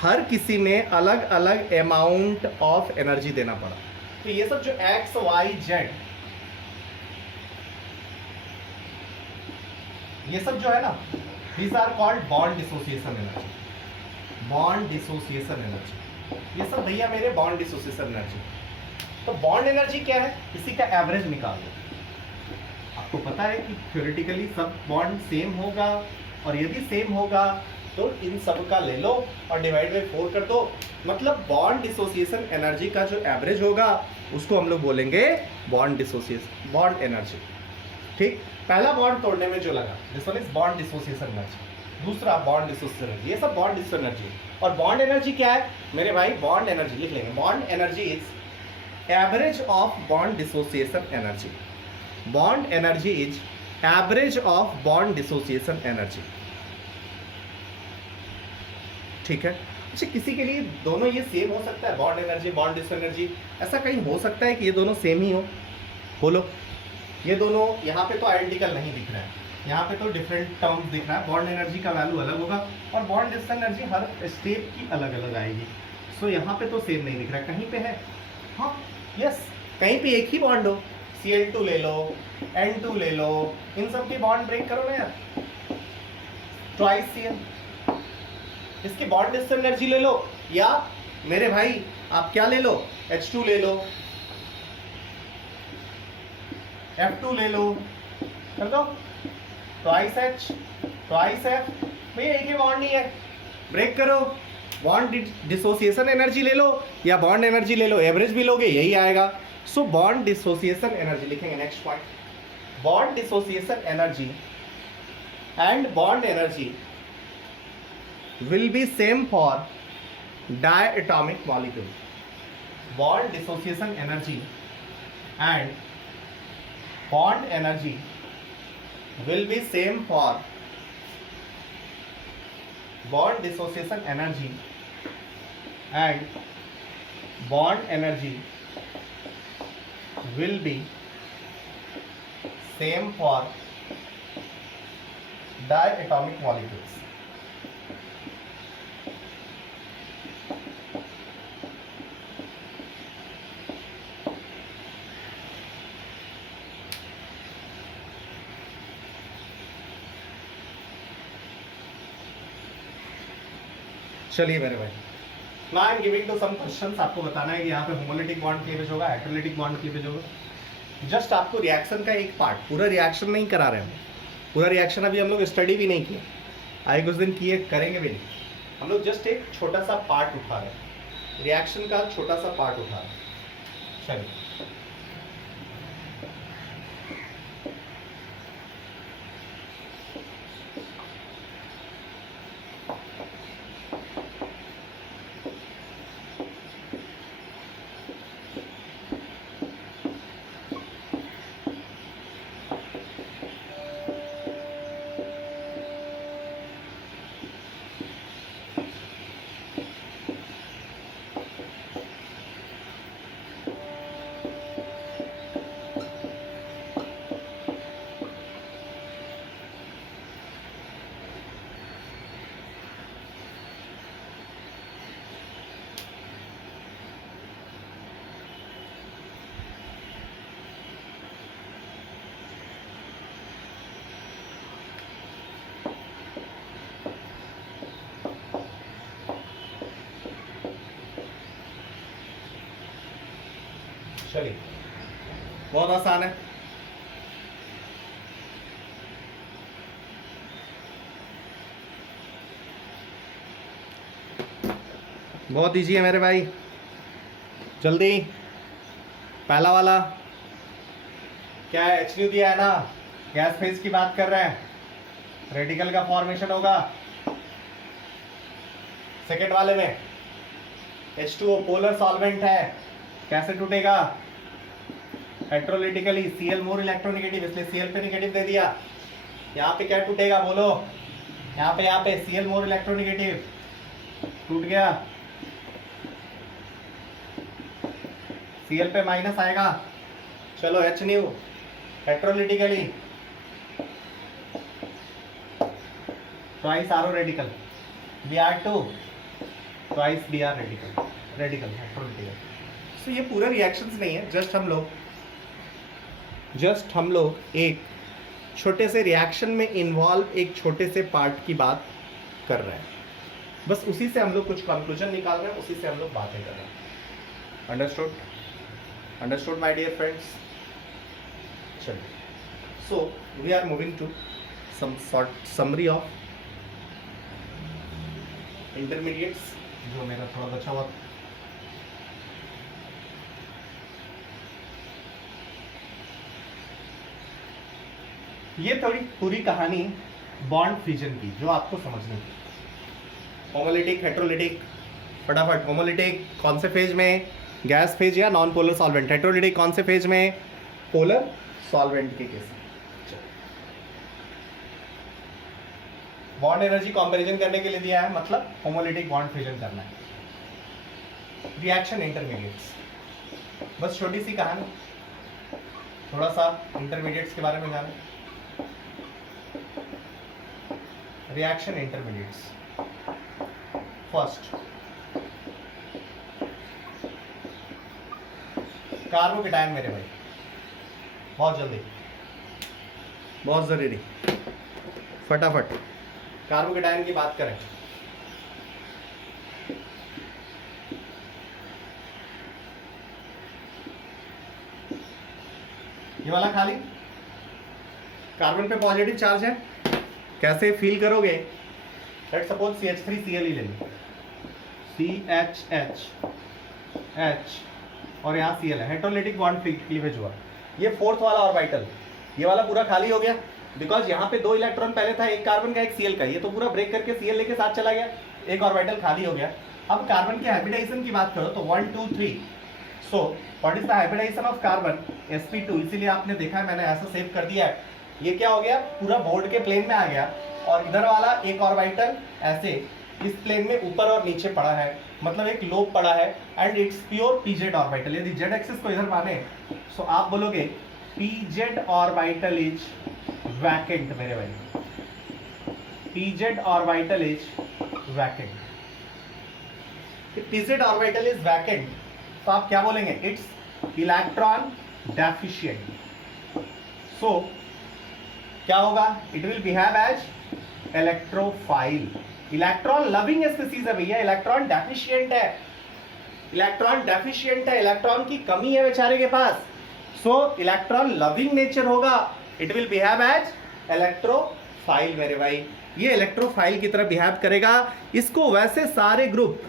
हर किसी में अलग अलग अमाउंट ऑफ एनर्जी देना पड़ा। तो ये सब जो x y z, ये सब जो है ना, these are called bond dissociation energy। Bond dissociation energy, ये सब भैया मेरे बॉन्ड डिसोसिएशन एनर्जी। तो बॉन्ड एनर्जी क्या है? इसी का एवरेज निकाल लो। आपको पता है कि थ्योरेटिकली सब बॉन्ड सेम होगा, और यदि सेम होगा तो इन सब का ले लो और डिवाइड बाई 4 कर दो, मतलब बॉन्ड डिसोसिएशन एनर्जी का जो एवरेज होगा उसको हम लोग बोलेंगे बॉन्ड डिसोसिएशन, बॉन्ड एनर्जी। ठीक, पहला बॉन्ड तोड़ने में जो लगा, this one is bond dissociation energy. दूसरा बॉन्ड डिसोसिएशन एनर्जी, ये सब बॉन्ड डिसोसिएशन एनर्जी। और बॉन्ड एनर्जी क्या है मेरे भाई? बॉन्ड एनर्जी लिख लेंगे, bond energy is average of bond dissociation energy. Bond energy is average of bond dissociation energy. ठीक है। अच्छा, किसी के लिए दोनों ये सेम हो सकता है, bond energy bond dissociation energy? ऐसा कहीं हो सकता है कि ये दोनों सेम ही हो? बोलो। ये दोनों यहाँ पे तो आइडेंटिकल नहीं दिख रहा है, यहाँ पे तो डिफरेंट टर्म्स दिख रहा है। बॉन्ड एनर्जी का वैल्यू अलग होगा और बॉन्ड डिसोसिएशन एनर्जी हर स्टेप की अलग अलग आएगी। सो यहाँ पे तो सेम नहीं दिख रहा है, कहीं पे है, हाँ यस, कहीं पे एक ही बॉन्ड हो, Cl2 ले लो, N2 ले लो, इन सब की बॉन्ड ब्रेक करो ना यार, ट्वाइस Cl। इसकी बॉन्ड डिसोसिएशन एनर्जी ले लो, या मेरे भाई आप क्या ले लो, H2 ले लो, F2 ले लो, कर दो, ट्वाइस H ट्वाइस F। भैया एक ही बॉन्ड नहीं है, ब्रेक करो, बॉन्ड डिसोसिएशन एनर्जी ले लो या बॉन्ड एनर्जी ले लो, एवरेज भी लोगे यही आएगा। सो बॉन्ड डिसोसिएशन एनर्जी लिखेंगे next point, bond dissociation energy and bond energy will be same for diatomic molecule. Bond dissociation energy and bond energy will be same for bond dissociation energy and bond energy will be same for diatomic molecules. चलिए मेरे भाई, now I am giving to some questions. आपको बताना है कि यहाँ पे homolytic bond cleavage होगा, हेटेरोलिटिक बॉन्ड क्लीवेज होगा। जस्ट आपको रिएक्शन का एक पार्ट, पूरा रिएक्शन नहीं करा रहे हम, पूरा रिएक्शन अभी हम लोग स्टडी भी नहीं किया, आए कुछ दिन किए, करेंगे भी नहीं। हम लोग जस्ट एक छोटा सा पार्ट उठा रहे हैं, रिएक्शन का छोटा सा पार्ट उठा रहे हैं। चलिए चलिए, बहुत आसान है। बहुत इजी है मेरे भाई, जल्दी। पहला वाला क्या है, HNO दिया है ना, गैस फेज की बात कर रहे हैं, रेडिकल का फॉर्मेशन होगा। सेकेंड वाले में H2O पोलर सॉल्वेंट है, कैसे टूटेगा, हेट्रोलिटिकली, Cl मोर इलेक्ट्रोनेगेटिव, इसलिए Cl पे नेगेटिव दे दिया। यहाँ पे क्या टूटेगा बोलो, यहाँ पे Cl मोर इलेक्ट्रोनेगेटिव टूट गया, Cl पे माइनस आएगा। चलो HNO heterolytically twice RO radical, Br2 twice Br radical heterolytical. तो ये पूरा रिएक्शंस नहीं है, जस्ट हम लोग एक छोटे से रिएक्शन में इन्वॉल्व एक छोटे से पार्ट की बात कर रहे हैं, बस उसी से हम लोग कुछ कंक्लूजन निकाल रहे हैं, उसी से हम लोग बातें कर रहे हैं। Understood my dear friends. चलिए, so we are moving to some short summary of intermediates, जो मेरा थोड़ा बचा हुआ। ये थोड़ी पूरी कहानी बॉन्ड फ्यूजन की, जो आपको समझनी है। होमोलिटिक, हेट्रोलिटिक, फटाफट। होमोलिटिक कौन से फेज में, गैस फेज या नॉन पोलर सॉल्वेंट। हेट्रोलिटिक कौन से फेज में, पोलर सॉल्वेंट के केस में। बॉन्ड एनर्जी कंपैरिजन करने के लिए दिया है, मतलब होमोलिटिक बॉन्ड फ्यूजन करना है। रिएक्शन इंटरमीडिएट्स, बस छोटी सी कहानी, थोड़ा सा इंटरमीडिएट्स के बारे में जाने। रिएक्शन इंटरमीडिएट्स, फर्स्ट कार्बोकेटायन मेरे भाई, बहुत जल्दी, बहुत जरूरी, फटाफट कार्बोकेटायन की बात करें। ये वाला खाली, कार्बन पे पॉजिटिव चार्ज है, कैसे फील करोगे। लेट्स सपोज CH3Cl ही ले लो, CHH और यहाँ Cl है, हेट्रोलिटिक बॉन्ड क्लीवेज हुआ। ये फोर्थ वाला ऑर्बिटल, ये वाला पूरा खाली हो गया, बिकॉज यहाँ पे 2 इलेक्ट्रॉन पहले था, एक कार्बन का एक Cl का, ये तो पूरा ब्रेक करके Cl लेके साथ चला गया, एक ऑर्बिटल खाली हो गया। अब कार्बन के हाइब्रिडाइजेशन की बात करो तो 1 2 3। So what is the hybridisation of carbon, sp2। इसीलिए आपने देखा है, मैंने ऐसा सेव कर दिया है। ये क्या हो गया, पूरा बोर्ड के प्लेन में आ गया, और इधर वाला एक ऑर्बिटल ऐसे इस प्लेन में ऊपर और नीचे पड़ा है, मतलब एक लोब पड़ा है, and it's pure pz orbital. यदि z एक्सिस को इधर माने तो आप बोलोगे pz ऑर्बिटल इज वैकेंट मेरे भाई, pz orbital is vacant. if pz orbital is vacant तो आप क्या बोलेंगे? It's electron deficient. सो क्या होगा? It will behave as electrophile. Electron loving species है भैया, इलेक्ट्रॉन डेफिशिएंट है. इलेक्ट्रॉन डेफिशिएंट है, इलेक्ट्रॉन की कमी है बेचारे के पास. सो इलेक्ट्रॉन लविंग नेचर होगा, it will behave as electrophile मेरे भाई. ये इलेक्ट्रोफाइल की तरह बिहेव करेगा. इसको वैसे सारे ग्रुप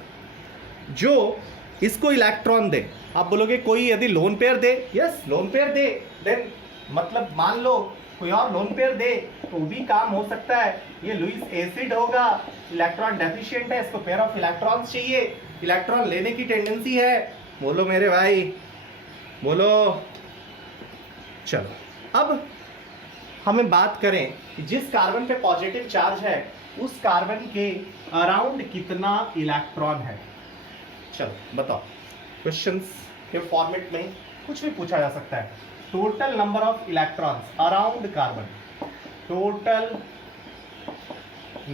जो इसको इलेक्ट्रॉन दे, आप बोलोगे कोई यदि लोन पेयर दे, यस लोन पेयर दे, देन मतलब मान लो कोई और लोन पेयर दे तो भी काम हो सकता है. ये लुईस एसिड होगा, इलेक्ट्रॉन डेफिशिएंट है, इसको पेयर ऑफ इलेक्ट्रॉन्स चाहिए, इलेक्ट्रॉन लेने की टेंडेंसी है. बोलो मेरे भाई, बोलो. चलो अब हमें बात करें कि जिस कार्बन पे पॉजिटिव चार्ज है उस कार्बन के अराउंड कितना इलेक्ट्रॉन है. चलो बताओ. क्वेश्चंस के फॉर्मेट में कुछ भी पूछा जा सकता है. Total number of electrons around carbon, total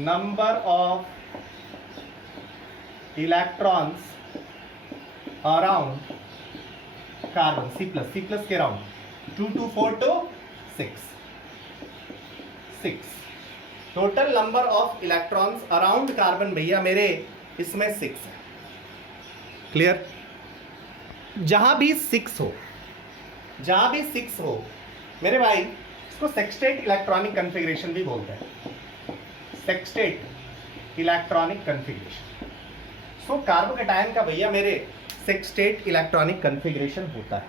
number of electrons around carbon, C plus के अराउंड 2 2 4 2 6. Total number of electrons around carbon भैया मेरे इसमें 6 है. क्लियर? जहां भी 6 हो मेरे भाई, इसको सेक्सटेट इलेक्ट्रॉनिक कन्फिग्रेशन भी बोलते हैं. Sextet electronic configuration. So carbocation का भैया मेरे सेक्सटेट इलेक्ट्रॉनिक कन्फिग्रेशन होता है.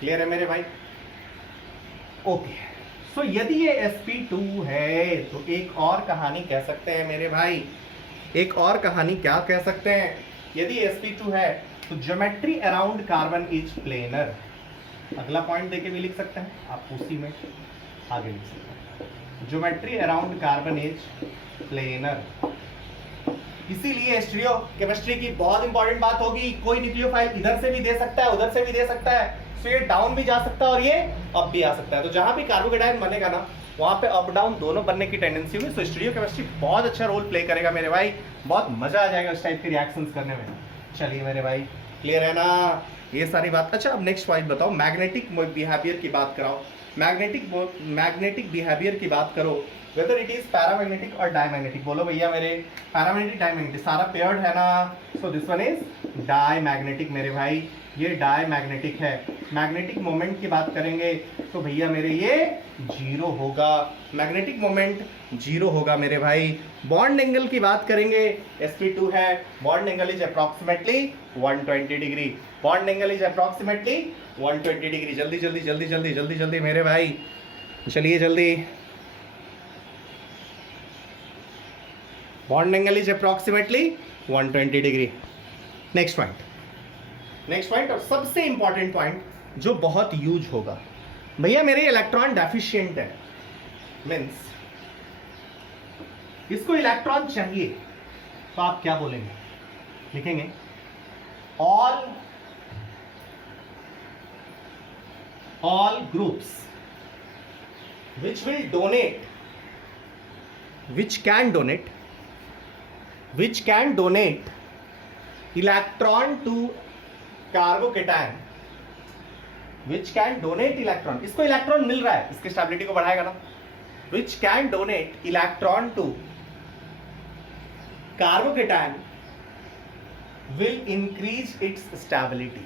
क्लियर है मेरे भाई? ओके. सो यदि ये sp2 है तो एक और कहानी कह सकते हैं मेरे भाई. एक और कहानी क्या कह सकते हैं? यदि sp2 है तो geometry around carbon is planar. अगला पॉइंट देके भी लिख सकते हैं आप, उसी में आगे लिख सकते हैं. Geometry around carbon is planar. इसीलिए स्टीरियो केमिस्ट्री की बहुत इंपॉर्टेंट बात होगी. कोई न्यूक्लियोफाइल इधर से भी दे सकता है, उधर से भी दे सकता है. तो ये डाउन भी जा सकता है और ये अप भी आ सकता है. तो जहां भी कार्बोकेटायन बनेगा ना वहां पे अप डाउन दोनों बनने की टेंडेंसी होगी. सो स्टीरियो केमिस्ट्री बहुत अच्छा रोल प्ले करेगा मेरे भाई. बहुत मजा आ जाएगा इस टाइप के रिएक्शंस करने में. चलिए मेरे भाई, क्लियर है ना ये सारी बात? अच्छा अब नेक्स्ट पॉइंट बताओ. मैग्नेटिक बिहेवियर की बात कराओ. मैग्नेटिक बिहेवियर की बात करो. वेदर इट इज पैरामैग्नेटिक और डायमैग्नेटिक. बोलो भैया मेरे, पैरामैग्नेटिक डायमैग्नेटिक सारा पेयर्ड है ना. So this one is diamagnetic मेरे भाई. ये डायमैग्नेटिक है. मैग्नेटिक मोमेंट की बात करेंगे तो भैया मेरे ये 0 होगा. मैग्नेटिक मोमेंट 0 होगा मेरे भाई. बॉन्ड एंगल की बात करेंगे, sp2 है, bond angle is approximately 120 degree. Bond angle is approximately 120 degree. जल्दी जल्दी जल्दी जल्दी जल्दी जल्दी मेरे भाई, चलिए जल्दी. Bond angle is approximately 120 degree. Next point और सबसे इंपॉर्टेंट पॉइंट जो बहुत यूज होगा भैया मेरे, इलेक्ट्रॉन डेफिशिएंट है. मीन्स इसको इलेक्ट्रॉन चाहिए तो आप क्या बोलेंगे? लिखेंगे all groups which can donate electron to carbocation, which can donate electron. इसको इलेक्ट्रॉन मिल रहा है, इसकी स्टेबिलिटी को बढ़ाएगा ना. which can donate electron to carbocation will increase its stability.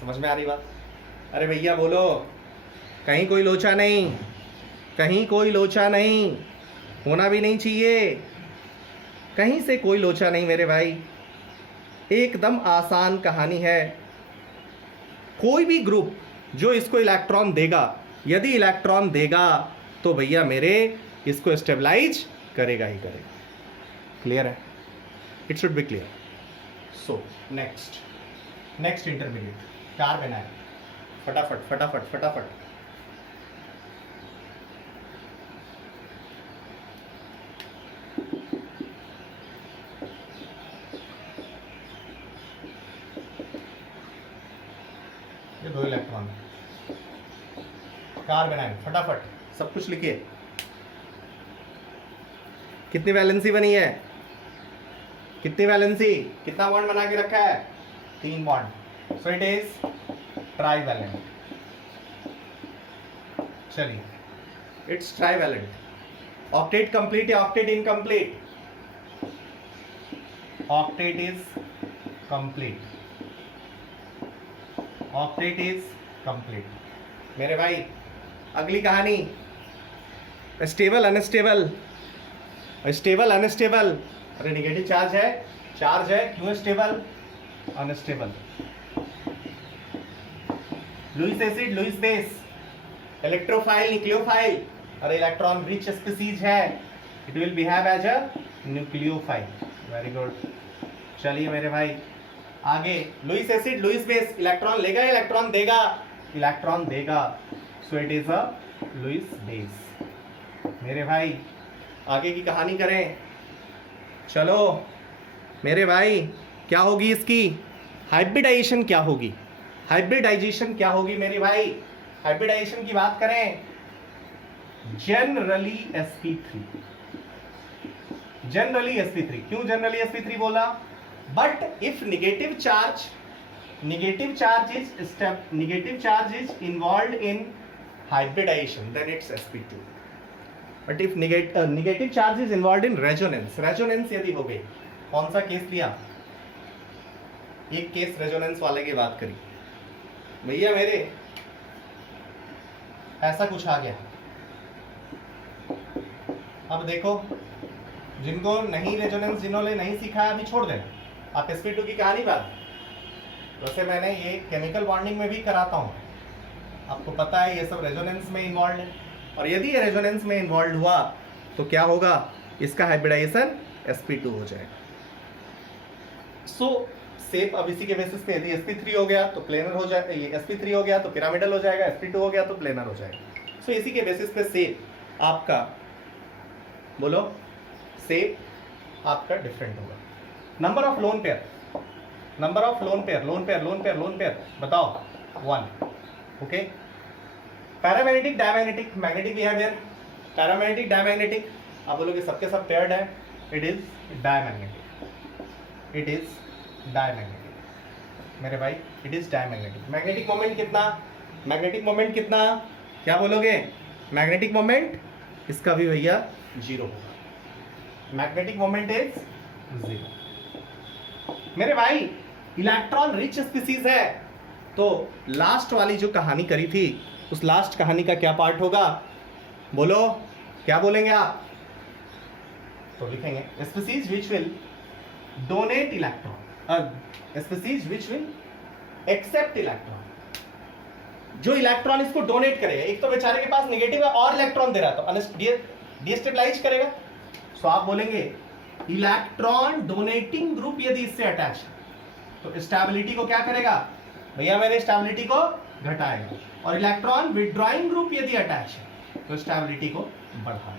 समझ में आ रही बात? अरे भैया बोलो, कहीं कोई लोचा नहीं, कहीं कोई लोचा नहीं, होना भी नहीं चाहिए. कहीं से कोई लोचा नहीं मेरे भाई. एकदम आसान कहानी है. कोई भी ग्रुप जो इसको इलेक्ट्रॉन देगा, यदि इलेक्ट्रॉन देगा तो भैया मेरे इसको स्टेबलाइज करेगा ही करेगा. क्लियर है? It should be clear. So next intermediate carbon ion. फटाफट फटाफट फटाफट. ये 2 इलेक्ट्रॉन. कार्बन आयन फटाफट सब कुछ लिखिए. कितनी वैलेंसी बनी है, कितनी वैलेंसी, कितना बॉन्ड बना के रखा है, 3 bond, so it is trivalent. चलिए, इट्स ट्राइवैलेंट। ऑक्टेट कंप्लीट या octet incomplete, octet is complete, octet is complete. मेरे भाई अगली कहानी, स्टेबल अनस्टेबल, स्टेबल अनस्टेबल, अरे निगेटिव चार्ज है, चार्ज है, क्यों stable, unstable. Lewis acid, Lewis base, electrophile, nucleophile, अरे इलेक्ट्रॉन रिच स्पीसीज है, it will behave as a nucleophile. Very good. चलिए मेरे भाई आगे, Lewis acid, Lewis base, electron लेगा, इलेक्ट्रॉन देगा, इलेक्ट्रॉन देगा, so it is a Lewis base. मेरे भाई आगे की कहानी करें, चलो मेरे भाई, क्या होगी इसकी हाइब्रिडाइजेशन, क्या होगी हाइब्रिडाइजेशन, क्या होगी मेरे भाई, हाइब्रिडाइजेशन की बात करें, जनरली sp3, जनरली sp3, क्यों जनरली sp3 बोला, but if negative charge is involve in hybridisation then it's sp2, but if negative charge is involve in resonance, resonance यदि हो गई, कौन सा केस लिया, एक केस रेजोनेंस वाले की बात करी भैया मेरे, ऐसा कुछ आ गया। अब देखो, जिनको नहीं रेजोनेंस, जिन्होंने नहीं सीखा है अभी छोड़ देना, आप sp2 की कहानी बात, वैसे मैंने ये केमिकल बॉन्डिंग में भी कराता हूँ, आपको पता है ये सब रेजोनेंस में इन्वॉल्व है, और यदि ये रेजोनेंस में इन्वॉल्व हुआ तो क्या होगा, इसका हाइब्रिडाइजेशन sp2 हो जाएगा। सो सेप अब इसी के बेसिस पे, यदि sp3 हो गया तो प्लेनर हो जाएगा, ये sp3 हो गया तो पिरामिडल हो जाएगा, sp2 हो गया तो प्लेनर हो जाएगा। सो इसी के बेसिस पे सेप आपका, बोलो, सेप आपका डिफरेंट होगा। Number of lone pair, number of lone pair, lone pair, lone pair, lone pair बताओ, 1, okay. Paramagnetic, diamagnetic, magnetic behaviour, paramagnetic, diamagnetic, आप बोलोगे सबके सब पेयर्ड है, it is diamagnetic, it is diamagnetic मेरे भाई, it is diamagnetic. Magnetic moment कितना, magnetic moment कितना, क्या बोलोगे, मैग्नेटिक मोमेंट इसका भी भैया 0 होगा, मैग्नेटिक मोमेंट इज 0 मेरे भाई। इलेक्ट्रॉन रिच स्पीसीज है, तो लास्ट वाली जो कहानी करी थी, उस लास्ट कहानी का क्या पार्ट होगा, बोलो, क्या बोलेंगे आप, तो लिखेंगे species which will donate electron, species which will accept electron, जो इलेक्ट्रॉन इसको डोनेट करेगा, एक तो बेचारे के पास नेगेटिव है और इलेक्ट्रॉन दे रहा है तो डिस्टेबलाइज करेगा, सो आप बोलेंगे इलेक्ट्रॉन डोनेटिंग ग्रुप यदि इससे अटैच है तो स्टेबिलिटी को क्या करेगा भैया, मेरे स्टेबिलिटी को घटाएगा, और इलेक्ट्रॉन विड्रॉइंग ग्रुप यदि अटैच है तो स्टेबिलिटी को बढ़ाएगा।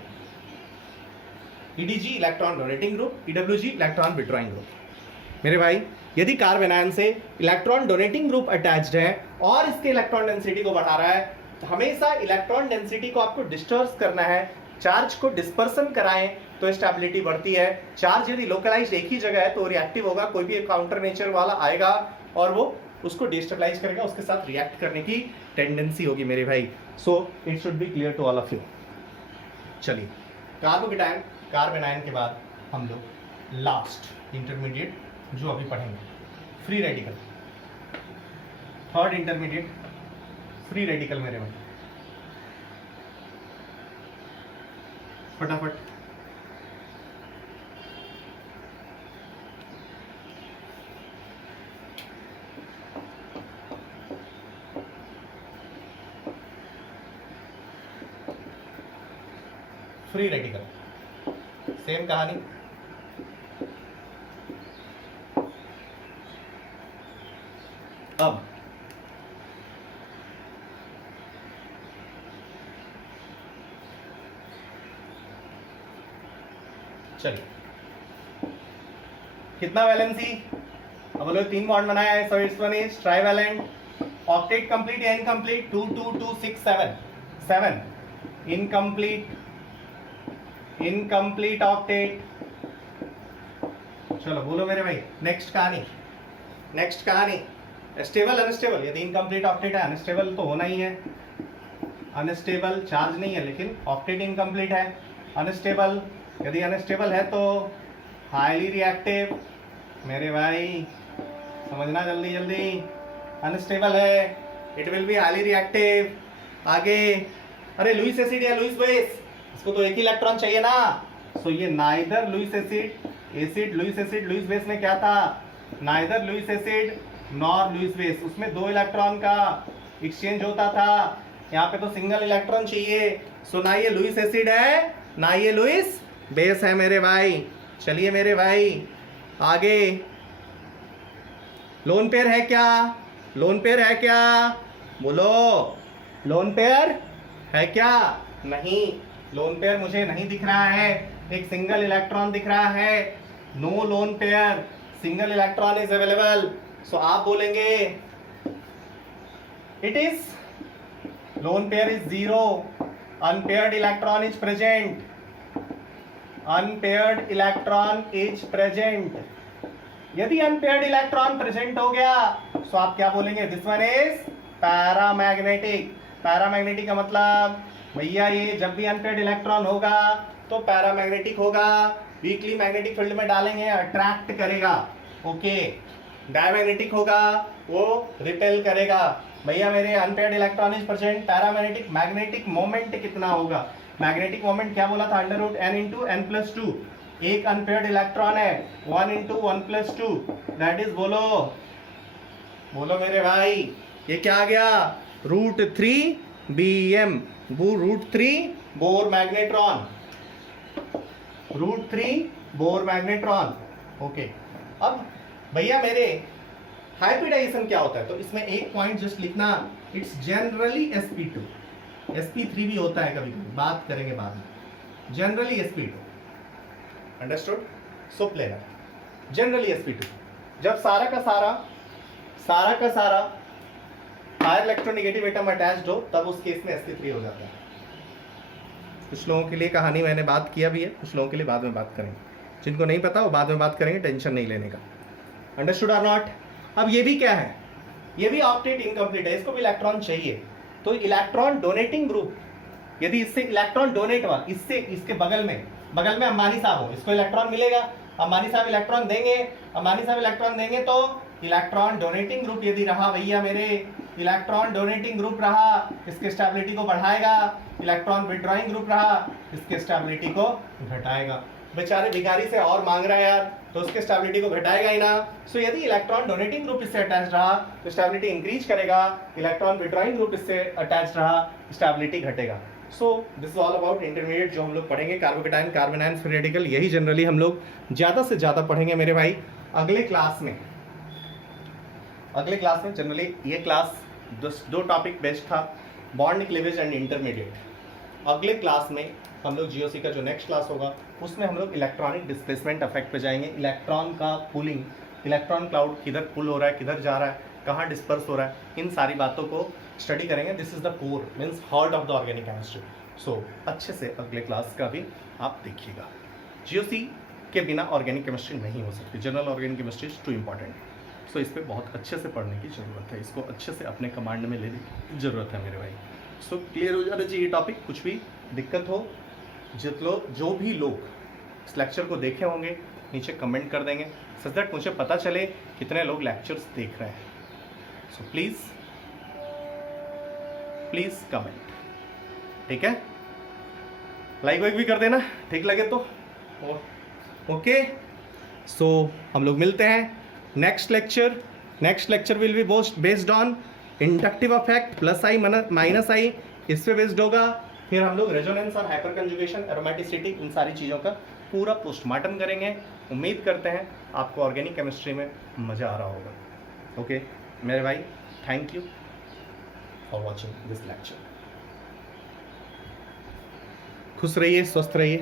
EDG electron donating group, EWG electron withdrawing group. मेरे भाई यदि कार्बन आयन से इलेक्ट्रॉन डोनेटिंग ग्रुप अटैच्ड है और इसके इलेक्ट्रॉन डेंसिटी को बढ़ा रहा है, तो हमेशा इलेक्ट्रॉन डेंसिटी को आपको डिस्टर्ब करना है, चार्ज को डिस्पर्सन कराएं तो स्टेबिलिटी बढ़ती है। चार्ज यदि लोकलाइज्ड एक ही जगह है तो रिएक्टिव होगा, कोई भी काउंटर नेचर वाला आएगा और वो उसको डिस्टेबलाइज करेगा, उसके साथ रिएक्ट करने की टेंडेंसी होगी मेरे भाई। So it should be clear to all of you. चलिए, कार्बोकेटायन, कार्बन आयन के बाद हम लोग लास्ट इंटरमीडिएट जो अभी पढ़ेंगे, free radical, third intermediate free radical मेरे भाई, फटाफट। फ्री रेडिकल सेम कहानी, अब चलिए, कितना वैलेंसी, अब बोलो 3 बॉन्ड बनाया है, so it's one is trivalent, octet complete या इनकम्प्लीट, 2 2 2 6 7 7 इनकम्प्लीट, इनकम्प्लीट ऑक्टेट। चलो बोलो मेरे भाई, नेक्स्ट कहानी, नेक्स्ट कहानी। स्टेबल अनस्टेबल, यदि इनकम्प्लीट ऑक्टेट है अनस्टेबल तो होना ही है। अनस्टेबल चार्ज नहीं है लेकिन ऑक्टेट इनकम्प्लीट है। अनस्टेबल, यदि अनस्टेबल है तो हाईली रिएक्टिव। मेरे भाई समझना जल्दी जल्दी, अनस्टेबल है, it will be highly reactive. आगे, अरे लुईस एसिड या लुईस बेस, इसको तो एक ही इलेक्ट्रॉन चाहिए ना। सो ये neither Lewis acid Lewis acid Lewis base में क्या था, neither Lewis acid nor Lewis base, उसमें 2 इलेक्ट्रॉन का एक्सचेंज होता था। यहाँ पे तो सिंगल इलेक्ट्रॉन चाहिए। सो ना ये लुईस एसिड है ना ये लुईस बेस है मेरे भाई। चलिए मेरे भाई आगे, लोन पेयर है क्या, लोन पेयर है क्या, बोलो लोन पेयर है क्या। नहीं, लोन पेयर मुझे नहीं दिख रहा है, एक सिंगल इलेक्ट्रॉन दिख रहा है। No lone pair, single electron is available. So आप बोलेंगे it is, lone pair is 0, unpaired electron is present, unpaired electron is present. यदि अनपेयर्ड इलेक्ट्रॉन प्रेजेंट हो गया तो आप क्या बोलेंगे, this one is paramagnetic. Paramagnetic का मतलब भैया ये जब भी अनपेयर्ड इलेक्ट्रॉन होगा तो पैरामैग्नेटिक होगा, वीकली मैग्नेटिक फील्ड में डालेंगे अट्रैक्ट करेगा। ओके, डायमैग्नेटिक होगा वो रिपेल करेगा। भैया मेरे unpaired electron is present, paramagnetic, magnetic moment कितना होगा, मैग्नेटिक मोमेंट क्या बोला था, under root n into n plus 2। एक अनपेयर्ड इलेक्ट्रॉन है 1 इंटू 1 प्लस 2, दैट इज, बोलो बोलो मेरे भाई, ये क्या आ गया, √3 Bm, √3 bore magnetron, √3 bore magnetron. Okay, अब भैया मेरे हाइब्रिडाइजेशन क्या होता है, तो इसमें एक पॉइंट जस्ट लिखना, इट्स जनरली sp2, sp3 भी होता है कभी कभी, बात करेंगे बाद में। Generally sp2, understood. So planar, generally sp2। जब सारा का सारा हायर इलेक्ट्रोनेगेटिव एटम अटैच्ड हो तब उस केस में sp3 हो जाता है। कुछ लोगों के लिए कहानी मैंने बात किया भी है, कुछ लोगों के लिए बाद में बात करेंगे, जिनको नहीं पता वो बाद में बात करेंगे, टेंशन नहीं लेने का। अंडरस्टूड और नॉट। अब ये भी क्या है, ये भी ऑक्टेट इनकम्प्लीट है, इसको भी इलेक्ट्रॉन चाहिए। तो इलेक्ट्रॉन डोनेटिंग ग्रुप, यदि इससे इलेक्ट्रॉन डोनेट हुआ, इससे इसके बगल में अंबानी साहब हो, इसको इलेक्ट्रॉन मिलेगा, अंबानी साहब इलेक्ट्रॉन देंगे, अंबानी साहब इलेक्ट्रॉन देंगे तो इलेक्ट्रॉन डोनेटिंग ग्रुप यदि रहा भैया मेरे, इलेक्ट्रॉन डोनेटिंग ग्रुप रहा, इसके स्टेबिलिटी को बढ़ाएगा। इलेक्ट्रॉन विड्रॉइंग ग्रुप रहा, इसके स्टेबिलिटी को घटाएगा। बेचारे भिखारी से और मांग रहा है यार, तो उसके स्टेबिलिटी को घटाएगा ही ना। सो यदि इलेक्ट्रॉन डोनेटिंग ग्रुप इससे अटैच रहा तो स्टेबिलिटी इंक्रीज करेगा, इलेक्ट्रॉन विड्रॉइंग ग्रुप इससे अटैच रहा, स्टेबिलिटी घटेगा। So this is all about intermediate जो हम लोग पढ़ेंगे, carbocation, carbon ion, free radical, यही जनरली हम लोग ज़्यादा से ज़्यादा पढ़ेंगे मेरे भाई अगले क्लास में। अगले क्लास में जनरली ये क्लास 2 टॉपिक बेस्ट था, बॉन्ड क्लीवेज एंड इंटरमीडिएट। अगले क्लास में हम लोग जीओसी का जो नेक्स्ट क्लास होगा उसमें हम लोग इलेक्ट्रॉनिक डिस्प्लेसमेंट इफेक्ट पे जाएंगे, इलेक्ट्रॉन का पुलिंग, इलेक्ट्रॉन क्लाउड किधर पुल हो रहा है, किधर जा रहा है, कहाँ डिस्पर्स हो रहा है, इन सारी बातों को स्टडी करेंगे। This is the core, means heart of the organic chemistry. So अच्छे से अगले क्लास का भी आप देखिएगा। जीओसी के बिना ऑर्गेनिक केमिस्ट्री नहीं हो सकती, general organic chemistry is too important. So इस पर बहुत अच्छे से पढ़ने की ज़रूरत है, इसको अच्छे से अपने कमांड में लेने की ज़रूरत है मेरे भाई। सो क्लियर हो जाना चाहिए टॉपिक, कुछ भी दिक्कत हो जो भी लोग इस लेक्चर को देखे होंगे नीचे कमेंट कर देंगे, सच दैट मुझे पता चले कितने लोग लेक्चर्स देख रहे हैं। सो प्लीज़ कमेंट, ठीक है, लाइक वाइक भी कर देना ठीक लगे तो। ओके, सो हम लोग मिलते हैं next lecture will be based on inductive effect, plus I minus I, इस पे बेस्ड होगा। फिर हम लोग रेजोनेंस और हाइपर कंजुगेशन, एरोमेटिसिटी, इन सारी चीज़ों का पूरा पोस्टमार्टम करेंगे। उम्मीद करते हैं आपको ऑर्गेनिक केमिस्ट्री में मज़ा आ रहा होगा। ओके मेरे भाई, thank you for watching this lecture. खुश रहिए, स्वस्थ रहिए।